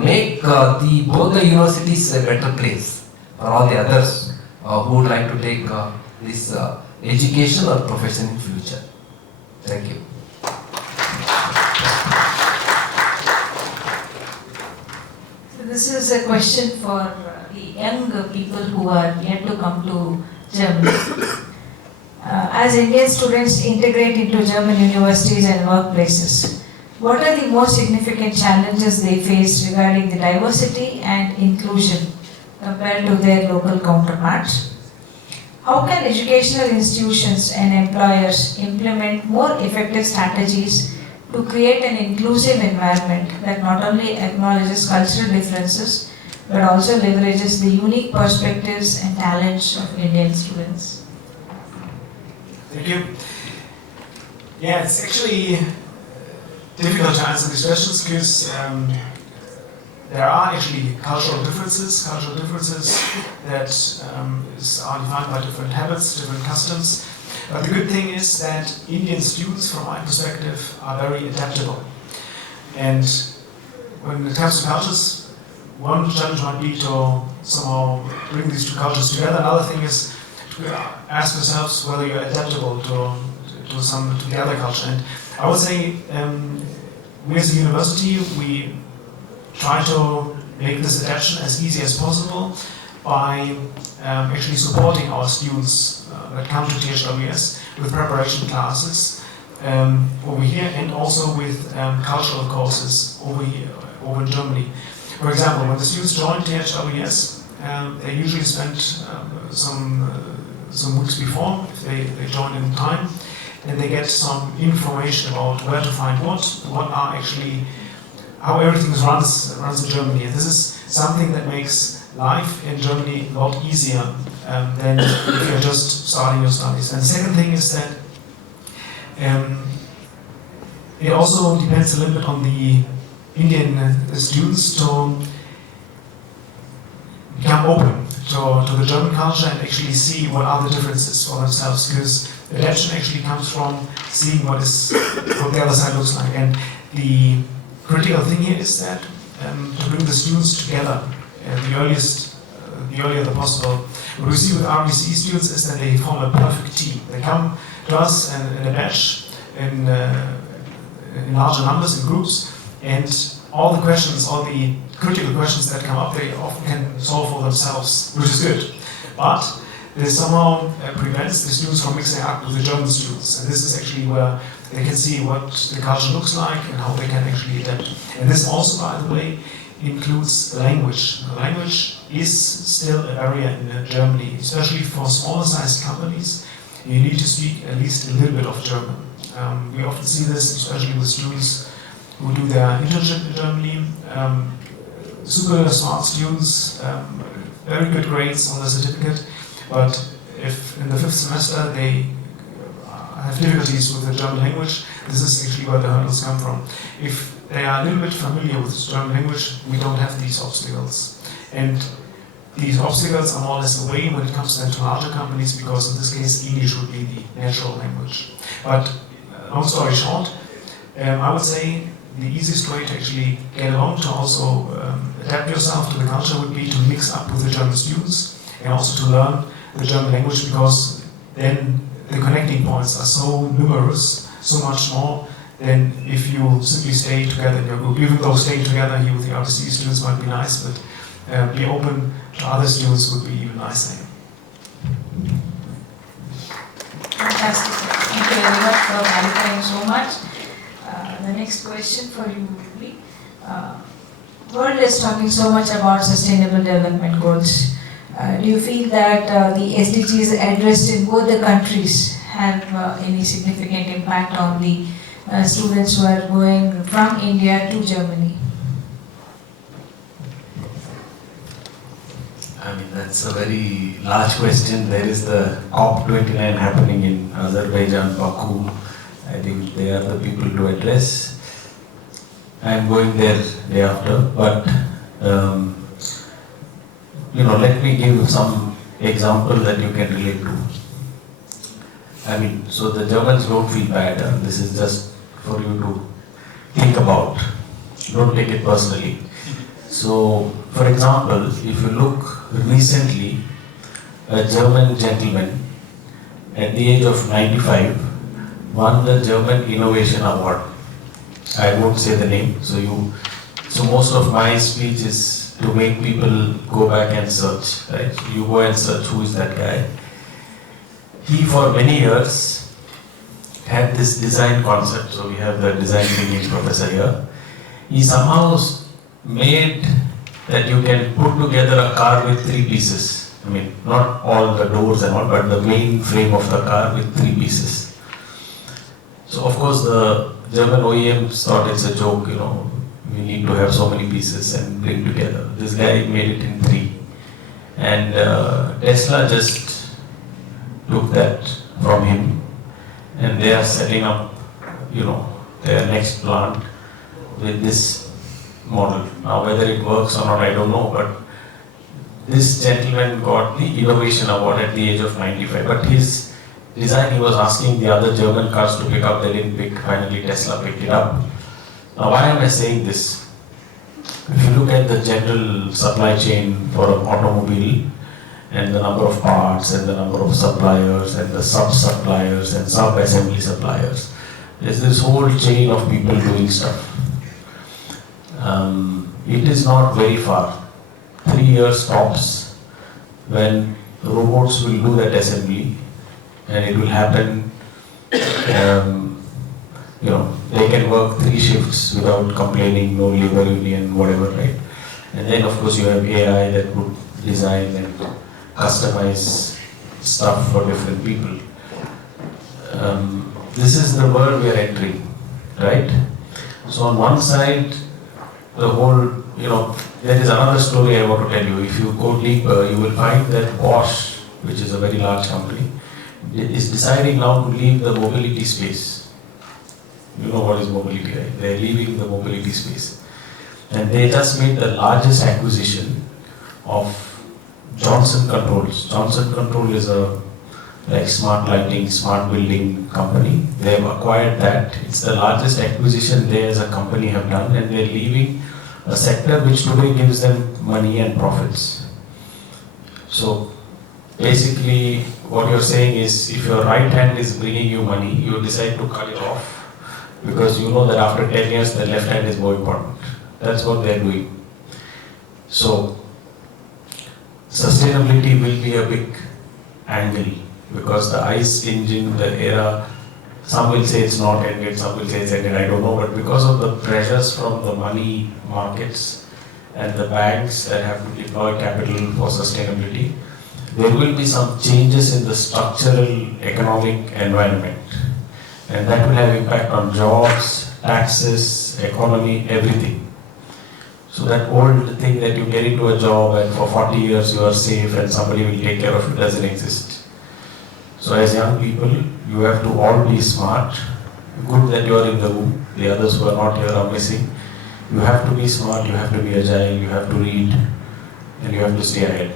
make both the universities a better place for all the others who would like to take this education or profession in future. Thank you. So this is a question for the young people who are yet to come to Germany. As Indian students integrate into German universities and workplaces, What are the most significant challenges they face regarding the diversity and inclusion compared to their local counterparts? How can educational institutions and employers implement more effective strategies to create an inclusive environment that not only acknowledges cultural differences but also leverages the unique perspectives and talents of Indian students? Thank you. Yeah, it's actually difficult to answer these questions because there are actually cultural differences that are defined by different habits, different customs. But the good thing is that Indian students, from my perspective, are very adaptable. And when it comes to cultures, one challenge might be to somehow bring these two cultures together. Another thing is to ask yourselves whether you're adaptable to the other culture. And I would say we as a university, we try to make this adaptation as easy as possible by actually supporting our students that come to THWS with preparation classes over here and also with cultural courses over in Germany. For example, when the students join THWS, they usually spend some weeks before, if they join in time, and they get some information about where to find what are actually, how everything runs in Germany. And this is something that makes life in Germany a lot easier than if you're just starting your studies. And the second thing is that it also depends a little bit on the Indian students to become open to the German culture and actually see what are the differences for themselves, because adaptation actually comes from seeing what the other side looks like. And the critical thing here is that to bring the students together the earlier the possible. What we see with RVCE students is that they form a perfect team. They come to us in a batch in larger numbers, in groups, and all the questions, all the critical questions that come up, they often can solve for themselves, which is good. But this somehow prevents the students from mixing up with the German students. And this is actually where they can see what the culture looks like and how they can actually adapt. And this also, by the way, includes language. Language is still a barrier in Germany, especially for smaller sized companies. You need to speak at least a little bit of German. We often see this, especially with students who do their internship in Germany. Super smart students, very good grades on the certificate, but if in the 5th semester they have difficulties with the German language, this is actually where the hurdles come from. If they are a little bit familiar with German language, we don't have these obstacles. And these obstacles are more or less away when it comes then to larger companies, because in this case English would be the natural language. But long story short, I would say the easiest way to actually get along, to also adapt yourself to the culture, would be to mix up with the German students and also to learn the German language, because then the connecting points are so numerous, so much more than if you simply stay together in your group. Even though staying together here with the RVCE students might be nice, but be open to other students would be even nicer. Fantastic. Thank you very much for clarifying so much. The next question for you would be, world is talking so much about sustainable development goals. Do you feel that the SDGs addressed in both the countries have any significant impact on the students who are going from India to Germany? I mean, that's a very large question. There is the COP29 happening in Azerbaijan, Baku. I think they are the people to address. I am going there day after, but let me give some example that you can relate to. I mean, so the Germans don't feel bad. This is just for you to think about. Don't take it personally. So, for example, if you look recently, a German gentleman at the age of 95 won the German Innovation Award. I won't say the name, so most of my speech is to make people go back and search, right? You go and search who is that guy. He for many years had this design concept. So we have the design thinking professor here. He somehow made that you can put together a car with 3 pieces. I mean, not all the doors and all, but the main frame of the car with 3 pieces. So of course the German OEMs thought it's a joke, we need to have so many pieces and bring together. This guy made it in 3. And Tesla just took that from him, and they are setting up, their next plant with this model. Now whether it works or not, I don't know, but this gentleman got the Innovation Award at the age of 95. But his design, he was asking the other German cars to pick up, they didn't pick, finally Tesla picked it up. Now why am I saying this? If you look at the general supply chain for an automobile, and the number of parts and the number of suppliers and the sub-suppliers and sub-assembly suppliers, there's this whole chain of people doing stuff. It is not very far, 3 years tops, when robots will do that assembly, and it will happen, they can work 3 shifts without complaining, no labor union, whatever, right? And then of course you have AI that would design and customize stuff for different people. This is the world we are entering, right? So on one side, the whole, there is another story I want to tell you. If you go deeper, you will find that Bosch, which is a very large company, is deciding now to leave the mobility space. You know what is mobility, right? They are leaving the mobility space. And they just made the largest acquisition of Johnson Controls. Johnson Control is a smart lighting, smart building company. They have acquired that. It's the largest acquisition they as a company have done, and they're leaving a sector which today gives them money and profits. So basically what you're saying is, if your right hand is bringing you money, you decide to cut it off because you know that after 10 years the left hand is more important. That's what they're doing. So sustainability will be a big angle, because the ICE engine, the era, some will say it's not ended, some will say it's ended, I don't know, but because of the pressures from the money markets and the banks that have to deploy capital for sustainability, there will be some changes in the structural economic environment, and that will have impact on jobs, taxes, economy, everything. So that old thing that you get into a job and for 40 years you are safe and somebody will take care of you doesn't exist. So as young people, you have to all be smart. Good that you are in the room. The others who are not here are missing. You have to be smart, you have to be agile, you have to read, and you have to stay ahead.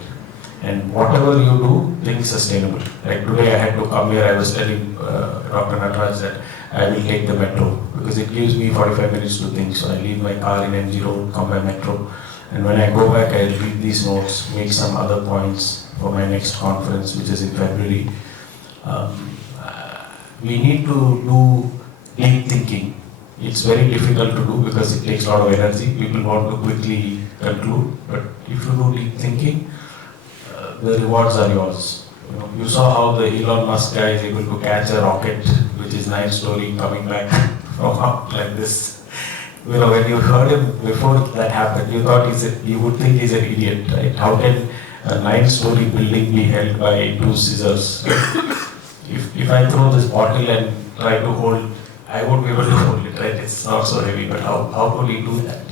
And whatever you do, think sustainable. Like today I had to come here, I was telling Dr. Nataraj that I will take the metro because it gives me 45 minutes to think. So I leave my car in MG Road, come by metro, and when I go back I will read these notes, make some other points for my next conference, which is in February. We need to do deep thinking. It's very difficult to do because it takes a lot of energy. People want to quickly conclude, but if you do deep thinking, the rewards are yours. You saw how the Elon Musk guy is able to catch a rocket, which is 9 story, coming back from up like this. When you heard him before that happened, you thought you would think he's an idiot, right? How can a 9 story building be held by 2 scissors? If I throw this bottle and try to hold, I won't be able to hold it, right? It's not so heavy, but how could he do that?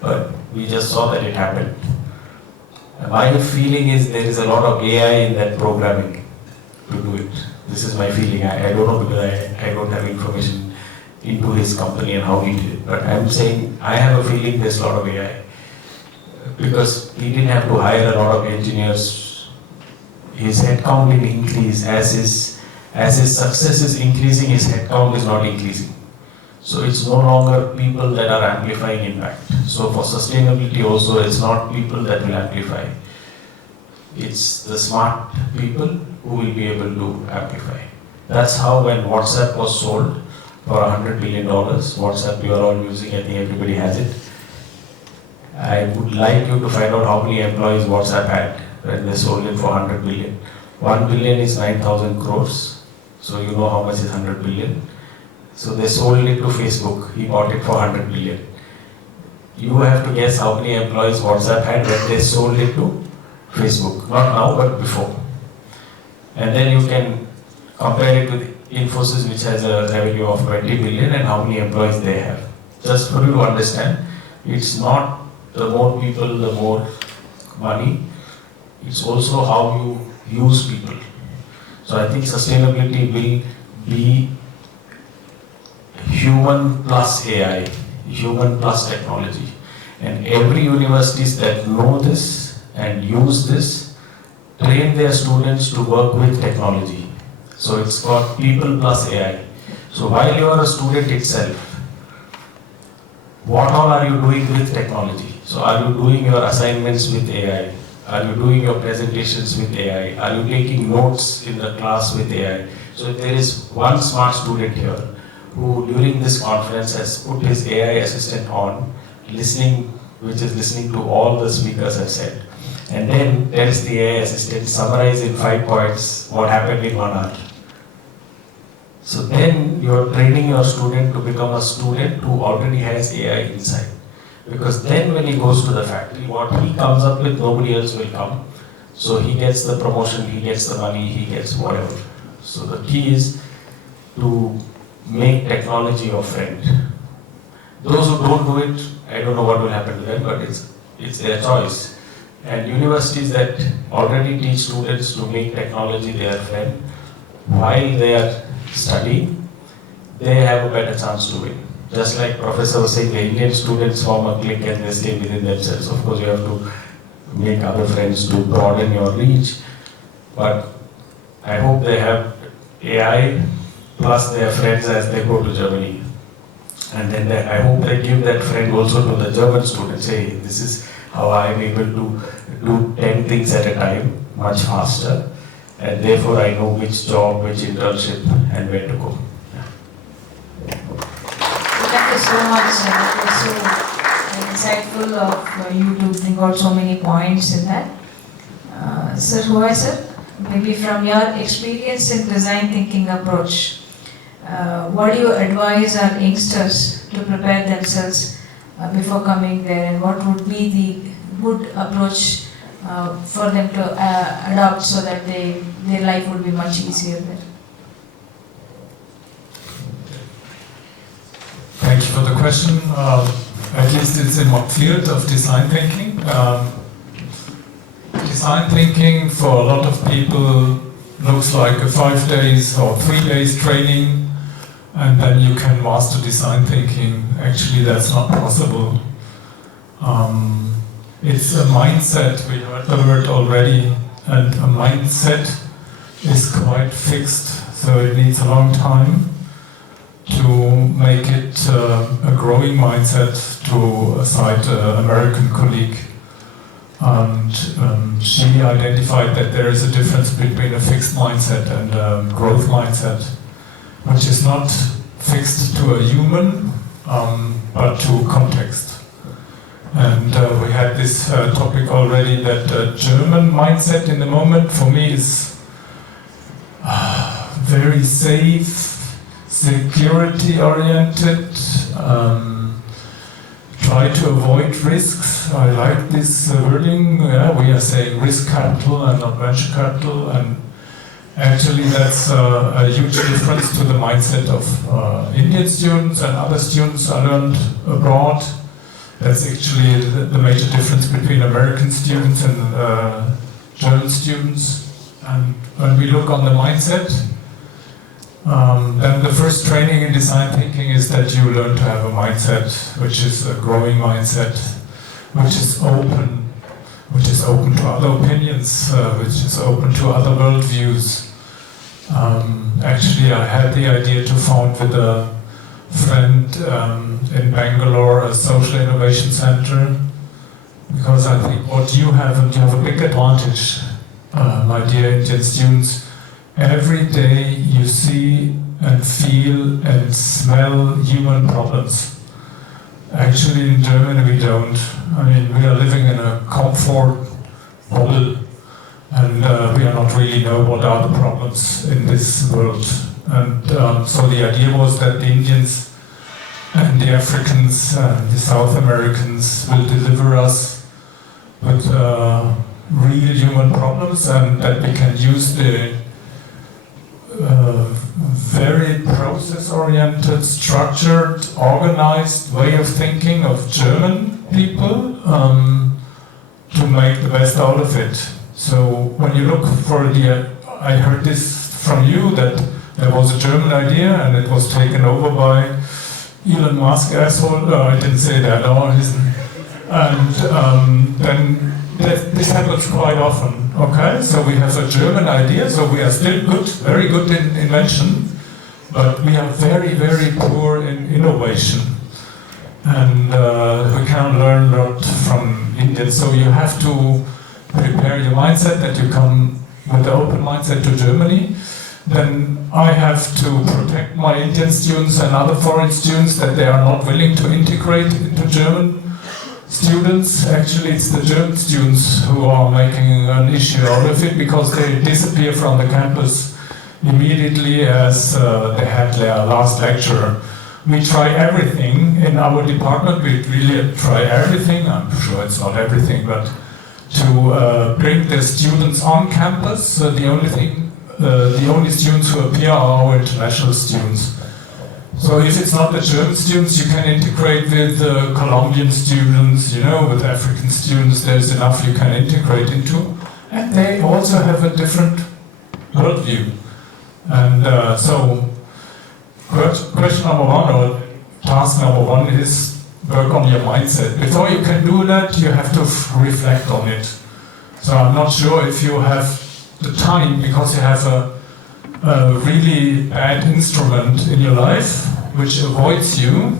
But we just saw that it happened. My feeling is there is a lot of AI in that programming to do it. This is my feeling. I don't know because I don't have information into his company and how he did it. But I'm saying I have a feeling there's a lot of AI. Because he didn't have to hire a lot of engineers. His headcount didn't increase. As his success is increasing, his headcount is not increasing. So it's no longer people that are amplifying impact. So for sustainability also, it's not people that will amplify. It's the smart people who will be able to amplify. That's how when WhatsApp was sold for $100 billion, WhatsApp you are all using, I think everybody has it. I would like you to find out how many employees WhatsApp had when they sold it for $100 billion. 1 billion is 9,000 crores. So you know how much is 100 billion. So they sold it to Facebook. He bought it for 100 billion. You have to guess how many employees WhatsApp had when they sold it to Facebook. Not now, but before. And then you can compare it with Infosys, which has a revenue of 20 billion, and how many employees they have. Just for you to understand, it's not the more people, the more money. It's also how you use people. So I think sustainability will be human plus AI, human plus technology. And every universities that know this and use this, train their students to work with technology. So it's called people plus AI. So while you are a student itself, what all are you doing with technology? So are you doing your assignments with AI? Are you doing your presentations with AI? Are you taking notes in the class with AI? So if there is one smart student here who during this conference has put his AI assistant on, which is listening to all the speakers have said, and then tells the AI assistant, summarize in 5 points what happened in 1 hour. So then you are training your student to become a student who already has AI inside. Because then when he goes to the factory, what he comes up with, nobody else will come. So he gets the promotion, he gets the money, he gets whatever. So the key is to make technology your friend. Those who don't do it, I don't know what will happen to them, but it's their choice. And universities that already teach students to make technology their friend, while they are studying, they have a better chance to win. Just like Professor was saying, the Indian students form a clique and they stay within themselves. Of course, you have to make other friends to broaden your reach. But I hope they have AI plus their friends as they go to Germany. And then I hope they give that friend also to the German students. Hey, this is how I am able to do 10 things at a time, much faster. And therefore I know which job, which internship, and where to go. Thank you so much. It was so insightful of you to bring out so many points in that. Sir Huai sir, maybe from your experience in design thinking approach, what do you advise our youngsters to prepare themselves before coming there, and what would be the good approach for them to adopt so that their life would be much easier there? Thank you for the question. At least it's in my field of design thinking. Design thinking for a lot of people looks like a 5 days or 3 days training, and then you can master design thinking. Actually, that's not possible. It's a mindset. We heard the word already, and a mindset is quite fixed, so it needs a long time to make it a growing mindset. To cite an American colleague, and she identified that there is a difference between a fixed mindset and a growth mindset, which is not fixed to a human, but to context. And we had this topic already, that German mindset in the moment for me is very safe, security oriented, try to avoid risks. I like this wording. We are saying risk capital and not venture capital, and actually that's a huge difference to the mindset of Indian students and other students I learned abroad. That's actually the major difference between American students and German students. And when we look on the mindset, then the first training in design thinking is that you learn to have a mindset which is a growing mindset, which is open to other opinions, which is open to other worldviews. Actually, I had the idea to found with a friend in Bangalore a social innovation center, because I think what you have, and you have a big advantage, my dear Indian students. Every day you see and feel and smell human problems. Actually, in Germany we don't. I mean, we are living in a comfort bubble, and we are not really know what are the problems in this world. And so the idea was that the Indians and the Africans and the South Americans will deliver us with real human problems, and that we can use the very process-oriented, structured, organized way of thinking of German people to make the best out of it. So when you look for the, I heard this from you, that there was a German idea and it was taken over by Elon Musk asshole. I didn't say that, no, and then this happens quite often. Okay, so we have a German idea, so we are still good, very good in invention, but we are very, very poor in innovation. And we can learn a lot from Indians. So you have to prepare your mindset that you come with an open mindset to Germany. Then I have to protect my Indian students and other foreign students that they are not willing to integrate into German students. Actually, it's the German students who are making an issue out of it, because they disappear from the campus immediately as they had their last lecture. We try everything in our department. We really try everything. I'm sure it's not everything, but to bring the students on campus. The only students who appear are our international students. So if it's not the German students, you can integrate with Colombian students, you know, with African students. There's enough you can integrate into, and they also have a different worldview. And so, question number one, or task number one, is work on your mindset. Before you can do that, you have to reflect on it. So I'm not sure if you have the time, because you have a really bad instrument in your life which avoids you.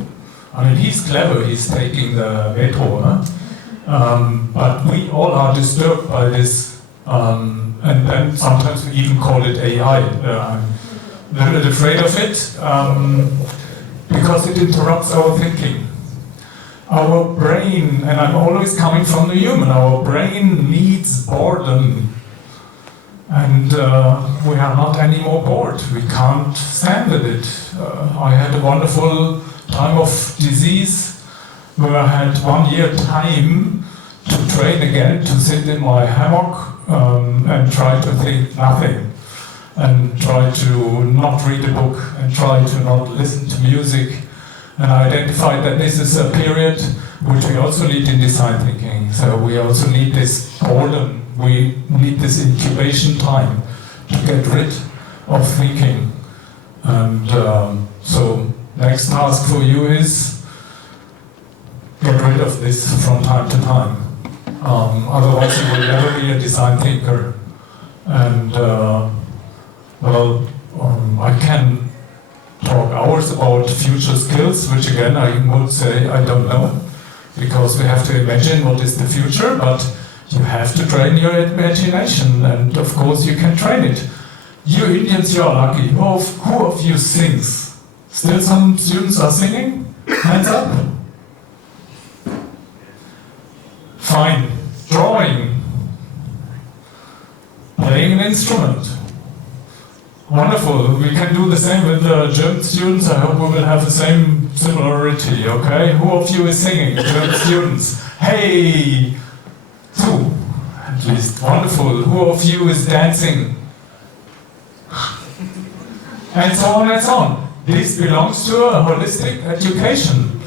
I mean, he's clever, he's taking the metro, but we all are disturbed by this, and then sometimes we even call it AI. I'm a little bit afraid of it, because it interrupts our thinking. Our brain, and I'm always coming from the human, our brain needs boredom. And we are not anymore bored. We can't stand with it. I had a wonderful time of disease where I had 1 year time to train again, to sit in my hammock and try to think nothing, and try to not read a book, and try to not listen to music. And I identified that this is a period which we also need in design thinking. So we also need this boredom. We need this incubation time to get rid of thinking. And so next task for you is get rid of this from time to time. Otherwise you will never be a design thinker. And I can talk hours about future skills, which again I would say I don't know, because we have to imagine what is the future, but you have to train your imagination, and of course you can train it. You Indians, you are lucky. Who of you sings? Still some students are singing? Hands up. Fine. Drawing. Playing an instrument. Wonderful. We can do the same with the German students. I hope we will have the same similarity, okay? Who of you is singing? German students. Hey! Two, at least. Wonderful. Who of you is dancing? And so on and so on. This belongs to a holistic education.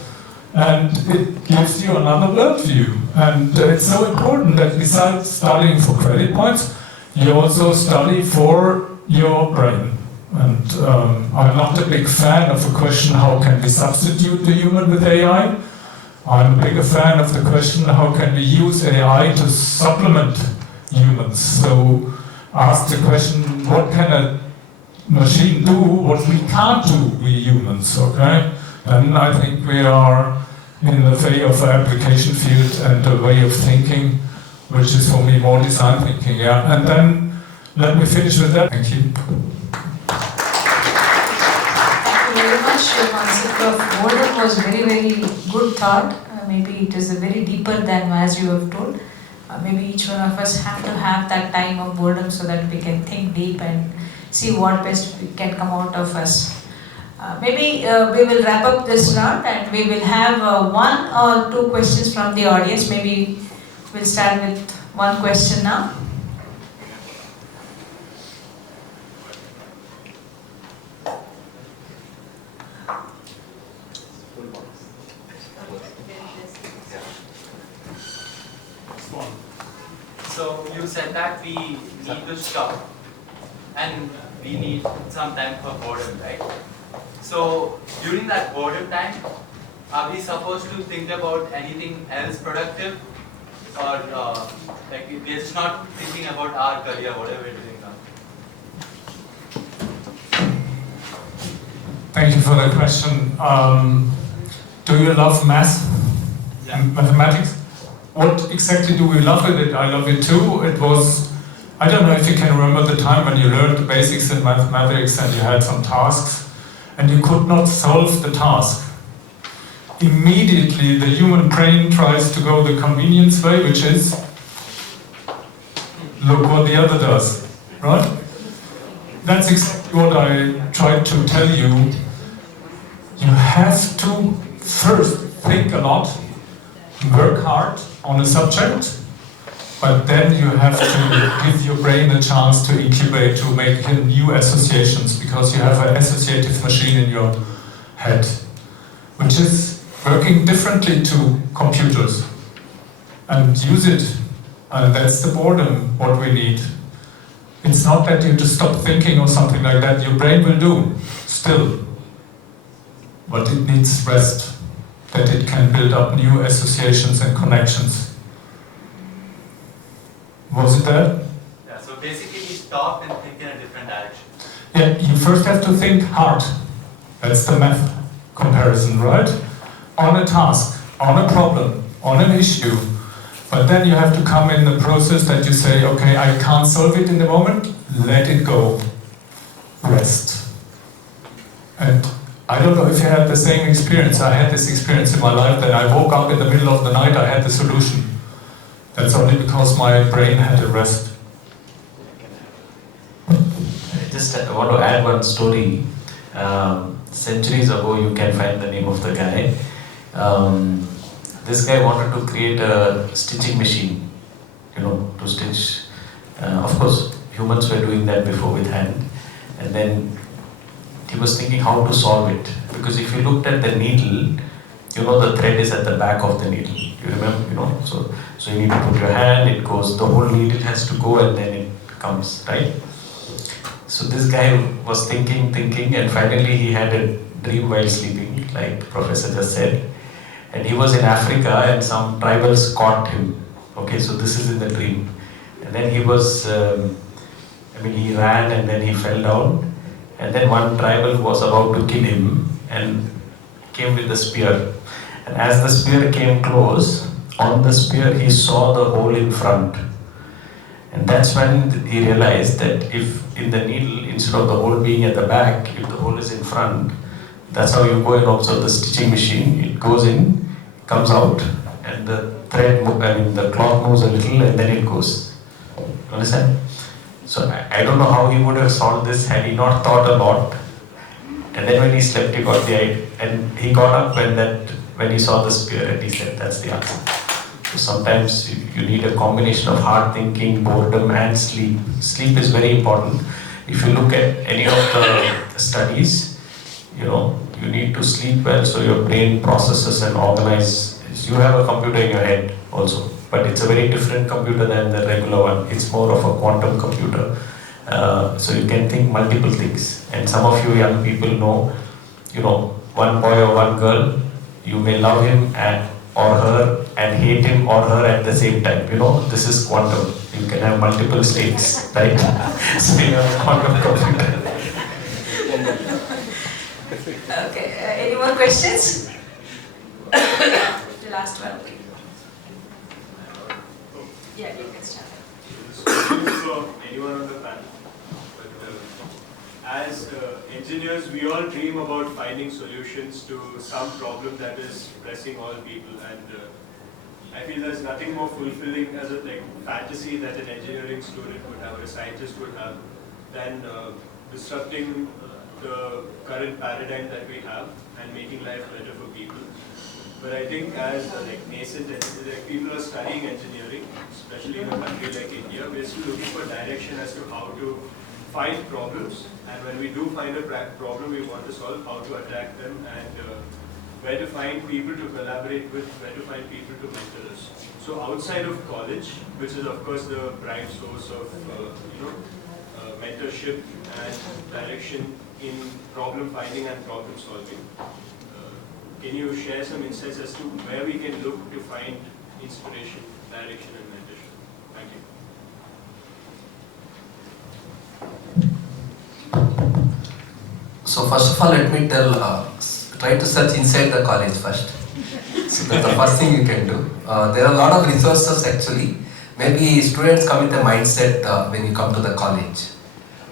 And it gives you another worldview. And it's so important that besides studying for credit points, you also study for your brain. And I'm not a big fan of the question, how can we substitute the human with AI? I'm a bigger fan of the question, how can we use AI to supplement humans? So ask the question, what can a machine do what we can't do, we humans, okay? And I think we are in the way of an application field and a way of thinking, which is for me more design thinking, yeah. And then let me finish with that. Thank you. Thank you very much. Your concept of boredom was very, very good thought. Maybe it is a very deeper than as you have told. maybe each one of us have to have that time of boredom so that we can think deep and see what best we can come out of us. Maybe we will wrap up this round and we will have one or two questions from the audience. Maybe we'll start with one question now. So you said that we need to stop and we need some time for boredom, right? So during that boredom time, are we supposed to think about anything else productive, or like we're just not thinking about our career, whatever we're doing now? Thank you for the question. Do you love math and mathematics? What exactly do we love with it? I love it too. It was, I don't know if you can remember the time when you learned the basics in mathematics and you had some tasks and you could not solve the task. Immediately the human brain tries to go the convenience way, which is look what the other does, right? That's exactly what I tried to tell you. You have to first think a lot, work hard on a subject, but then you have to give your brain a chance to incubate, to make new associations, because you have an associative machine in your head, which is working differently to computers. And use it, and that's the boredom, what we need. It's not that you just stop thinking or something like that, your brain will do, still. But it needs rest, that it can build up new associations and connections. Was it that? Yeah, so basically we stop and think in a different direction. Yeah, you first have to think hard. That's the math comparison, right? On a task, on a problem, on an issue. But then you have to come in the process that you say, okay, I can't solve it in the moment, let it go. Rest. And I don't know if you had the same experience. I had this experience in my life that I woke up in the middle of the night, I had the solution. That's only because my brain had a rest. I want to add one story. Centuries ago, you can find the name of the guy. This guy wanted to create a stitching machine, to stitch. Of course, humans were doing that before with hand. And then he was thinking how to solve it. Because if you looked at the needle, the thread is at the back of the needle. You remember, so you need to put your hand, it goes, the whole needle has to go and then it comes, right? So this guy was thinking, and finally he had a dream while sleeping, like the professor just said. And he was in Africa and some tribals caught him. Okay, so this is in the dream. And then he was, he ran and then he fell down. And then one tribal was about to kill him and came with a spear. And as the spear came close, on the spear he saw the hole in front. And that's when he realized that if in the needle, instead of the hole being at the back, if the hole is in front, that's how you go and observe the stitching machine. It goes in, comes out, and the thread, the cloth moves a little and then it goes. You understand? So I don't know how he would have solved this had he not thought a lot. And then when he slept, he got the idea, and he got up when he saw the spear and he said, that's the answer. So sometimes you need a combination of hard thinking, boredom and sleep. Sleep is very important. If you look at any of the studies, you need to sleep well so your brain processes and organizes. You have a computer in your head also, but it's a very different computer than the regular one. It's more of a quantum computer. So you can think multiple things. And some of you young people know, one boy or one girl, you may love him or her and hate him or her at the same time. This is quantum. You can have multiple states, right? So you have a quantum computer. Okay, any more questions? The last one. Yeah, you can start. For anyone on the panel, but as engineers, we all dream about finding solutions to some problem that is pressing all people, and I feel there's nothing more fulfilling as a fantasy that an engineering student would have or a scientist would have than disrupting the current paradigm that we have and making life better for people. But I think as nascent, people are studying engineering, especially in a country like India, we're still looking for direction as to how to find problems, and when we do find a problem we want to solve, how to attack them, and where to find people to collaborate with, where to find people to mentor us. So outside of college, which is of course the prime source of mentorship and direction in problem finding and problem solving, can you share some insights as to where we can look to find inspiration, direction and mentorship? Thank you. So first of all, let me tell, try to search inside the college first. So that's the first thing you can do. There are a lot of resources actually. Maybe students come with a mindset when you come to the college.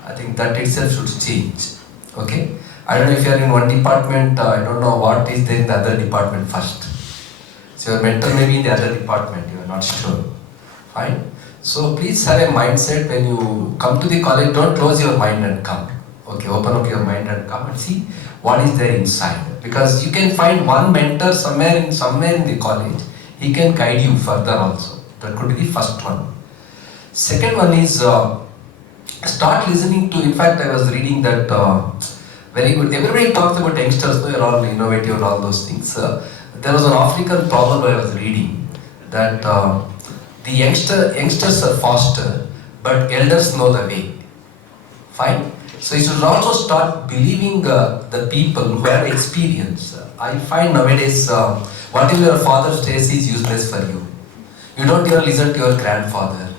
I think that itself should change. Okay? I don't know if you are in one department, I don't know what is there in the other department first. So your mentor may be in the other department, you are not sure. Fine? So please have a mindset when you come to the college, don't close your mind and come. Okay, open up your mind and come and see what is there inside. Because you can find one mentor somewhere in the college, he can guide you further also. That could be the first one. Second one is start listening to, in fact I was reading that very good. Everybody talks about youngsters, they are all innovative and all those things. There was an African proverb I was reading that the youngsters are faster, but elders know the way. Fine? So you should also start believing the people who have experience. I find nowadays whatever your father says is useless for you. You don't even listen to your grandfather.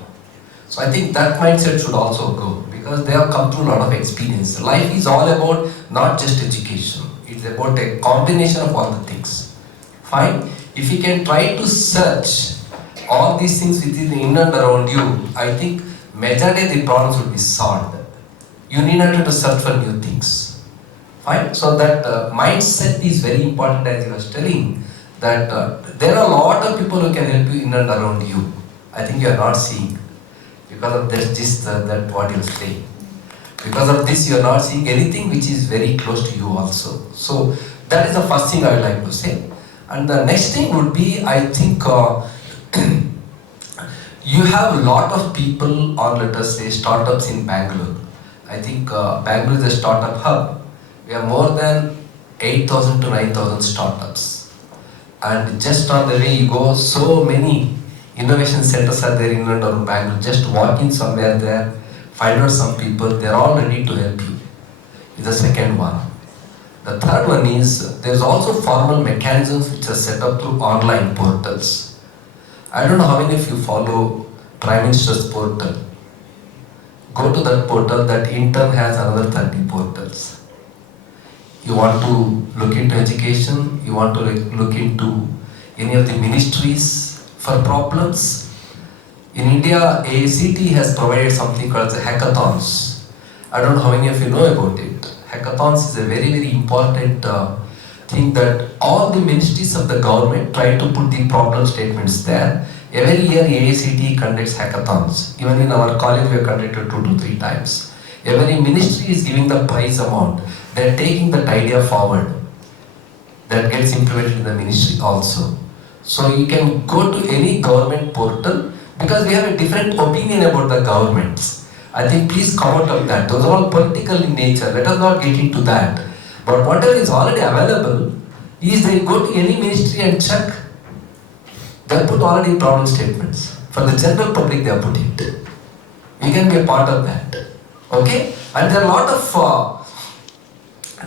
So I think that mindset should also go, because they have come through a lot of experience. Life is all about not just education. It's about a combination of all the things. Fine? If you can try to search all these things within, in and around you, I think majority of the problems will be solved. You need not to search for new things. Fine? So that mindset is very important, as I was telling, that there are a lot of people who can help you in and around you. I think you are not seeing. Because of this, that what you say. Because of this, you are not seeing anything which is very close to you also. So that is the first thing I would like to say. And the next thing would be, I think you have a lot of people on, let us say, startups in Bangalore. I think Bangalore is a startup hub. We have more than 8,000 to 9,000 startups. And just on the way you go, so many innovation centers are there in and around Bangalore. Just walk in somewhere there, find out some people, they are all ready to help you. Is the second one. The third one is, there is also formal mechanisms which are set up through online portals. I don't know how many of you follow Prime Minister's portal. Go to that portal, that intern has another 30 portals. You want to look into education, you want to look into any of the ministries for problems. In India, AICT has provided something called the hackathons. I don't know how many of you know about it. Hackathons is a very, very important thing that all the ministries of the government try to put the problem statements there. Every year AICT conducts hackathons. Even in our college we have conducted 2 to 3 times. Every ministry is giving the prize amount. They are taking that idea forward. That gets implemented in the ministry also. So you can go to any government portal, because we have a different opinion about the governments. I think please come out of that. Those are all political in nature. Let us not get into that. But whatever is already available is, they go to any ministry and check. They have put already problem statements. For the general public they have put it. We can be a part of that. Okay? And there are a lot of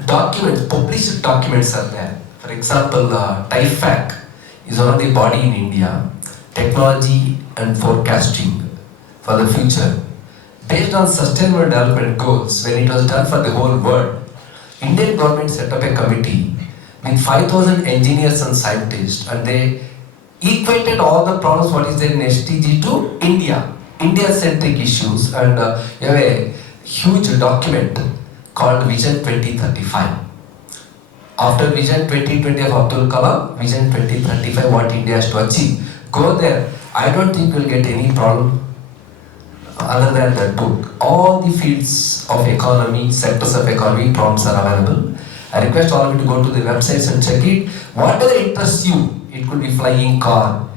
documents, published documents are there. For example, TIFAC is one of the body in India, technology and forecasting for the future. Based on sustainable development goals, when it was done for the whole world, Indian government set up a committee with 5,000 engineers and scientists, and they equated all the problems what is there in SDG to India, India-centric issues, and you have a huge document called Vision 2035. After Vision 2020 of Abdul Kalam, Vision 2035, what India has to achieve. Go there. I don't think you'll get any problem other than that book. All the fields of economy, sectors of economy, prompts are available. I request all of you to go to the websites and check it. Whatever interests you, it could be flying car,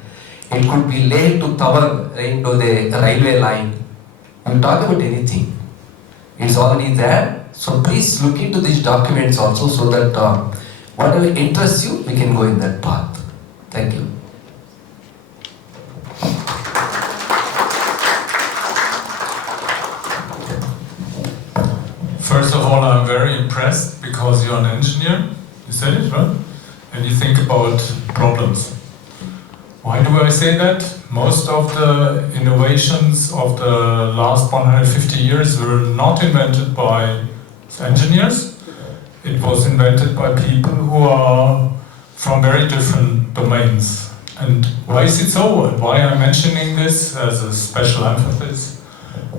it could be Leh to Tawang, into the railway line. You talk about anything. It's already there. So please look into these documents also so that whatever interests you, we can go in that path. Thank you. First of all, I'm very impressed because you're an engineer. You said it, right? And you think about problems. Why do I say that? Most of the innovations of the last 150 years were not invented by engineers. It was invented by people who are from very different domains. And why is it so? And why I'm mentioning this as a special emphasis?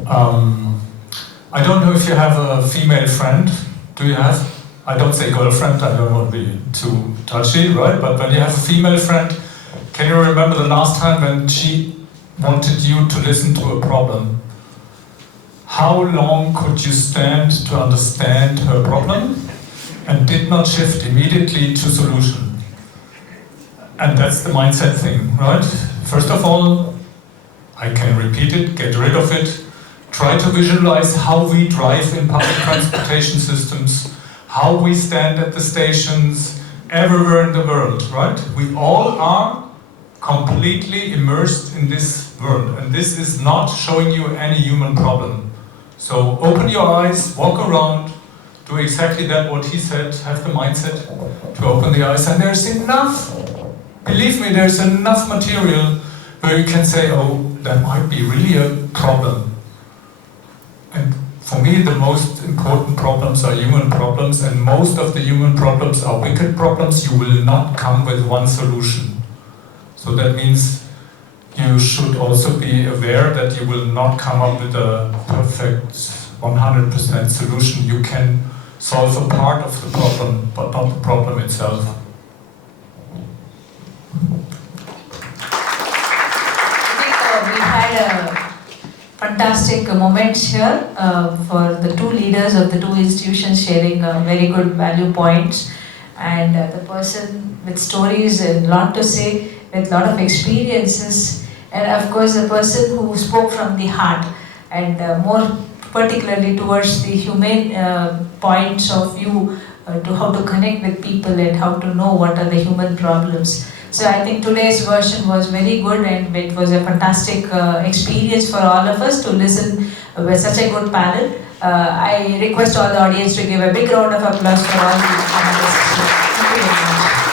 I don't know if you have a female friend. Do you have? I don't say girlfriend, I don't want to be too touchy, right? But when you have a female friend, can you remember the last time when she wanted you to listen to a problem? How long could you stand to understand her problem and did not shift immediately to solution? And that's the mindset thing, right? First of all, I can repeat it, get rid of it. Try to visualize how we drive in public transportation systems, how we stand at the stations, everywhere in the world, right? We all are completely immersed in this world, and this is not showing you any human problem. So open your eyes, walk around, do exactly that what he said, have the mindset to open the eyes, and there's enough, believe me, there's enough material where you can say, oh, that might be really a problem. And for me, the most important problems are human problems, and most of the human problems are wicked problems. You will not come with one solution. So that means you should also be aware that you will not come up with a perfect 100% solution. You can solve a part of the problem, but not the problem itself. I think we had a fantastic moments here for the two leaders of the two institutions sharing very good value points, and the person with stories and a lot to say, with a lot of experiences, and of course the person who spoke from the heart and more particularly towards the humane points of view to how to connect with people and how to know what are the human problems. So I think today's version was very good, and it was a fantastic experience for all of us to listen with such a good panel. I request all the audience to give a big round of applause for all the panelists. Thank you very much.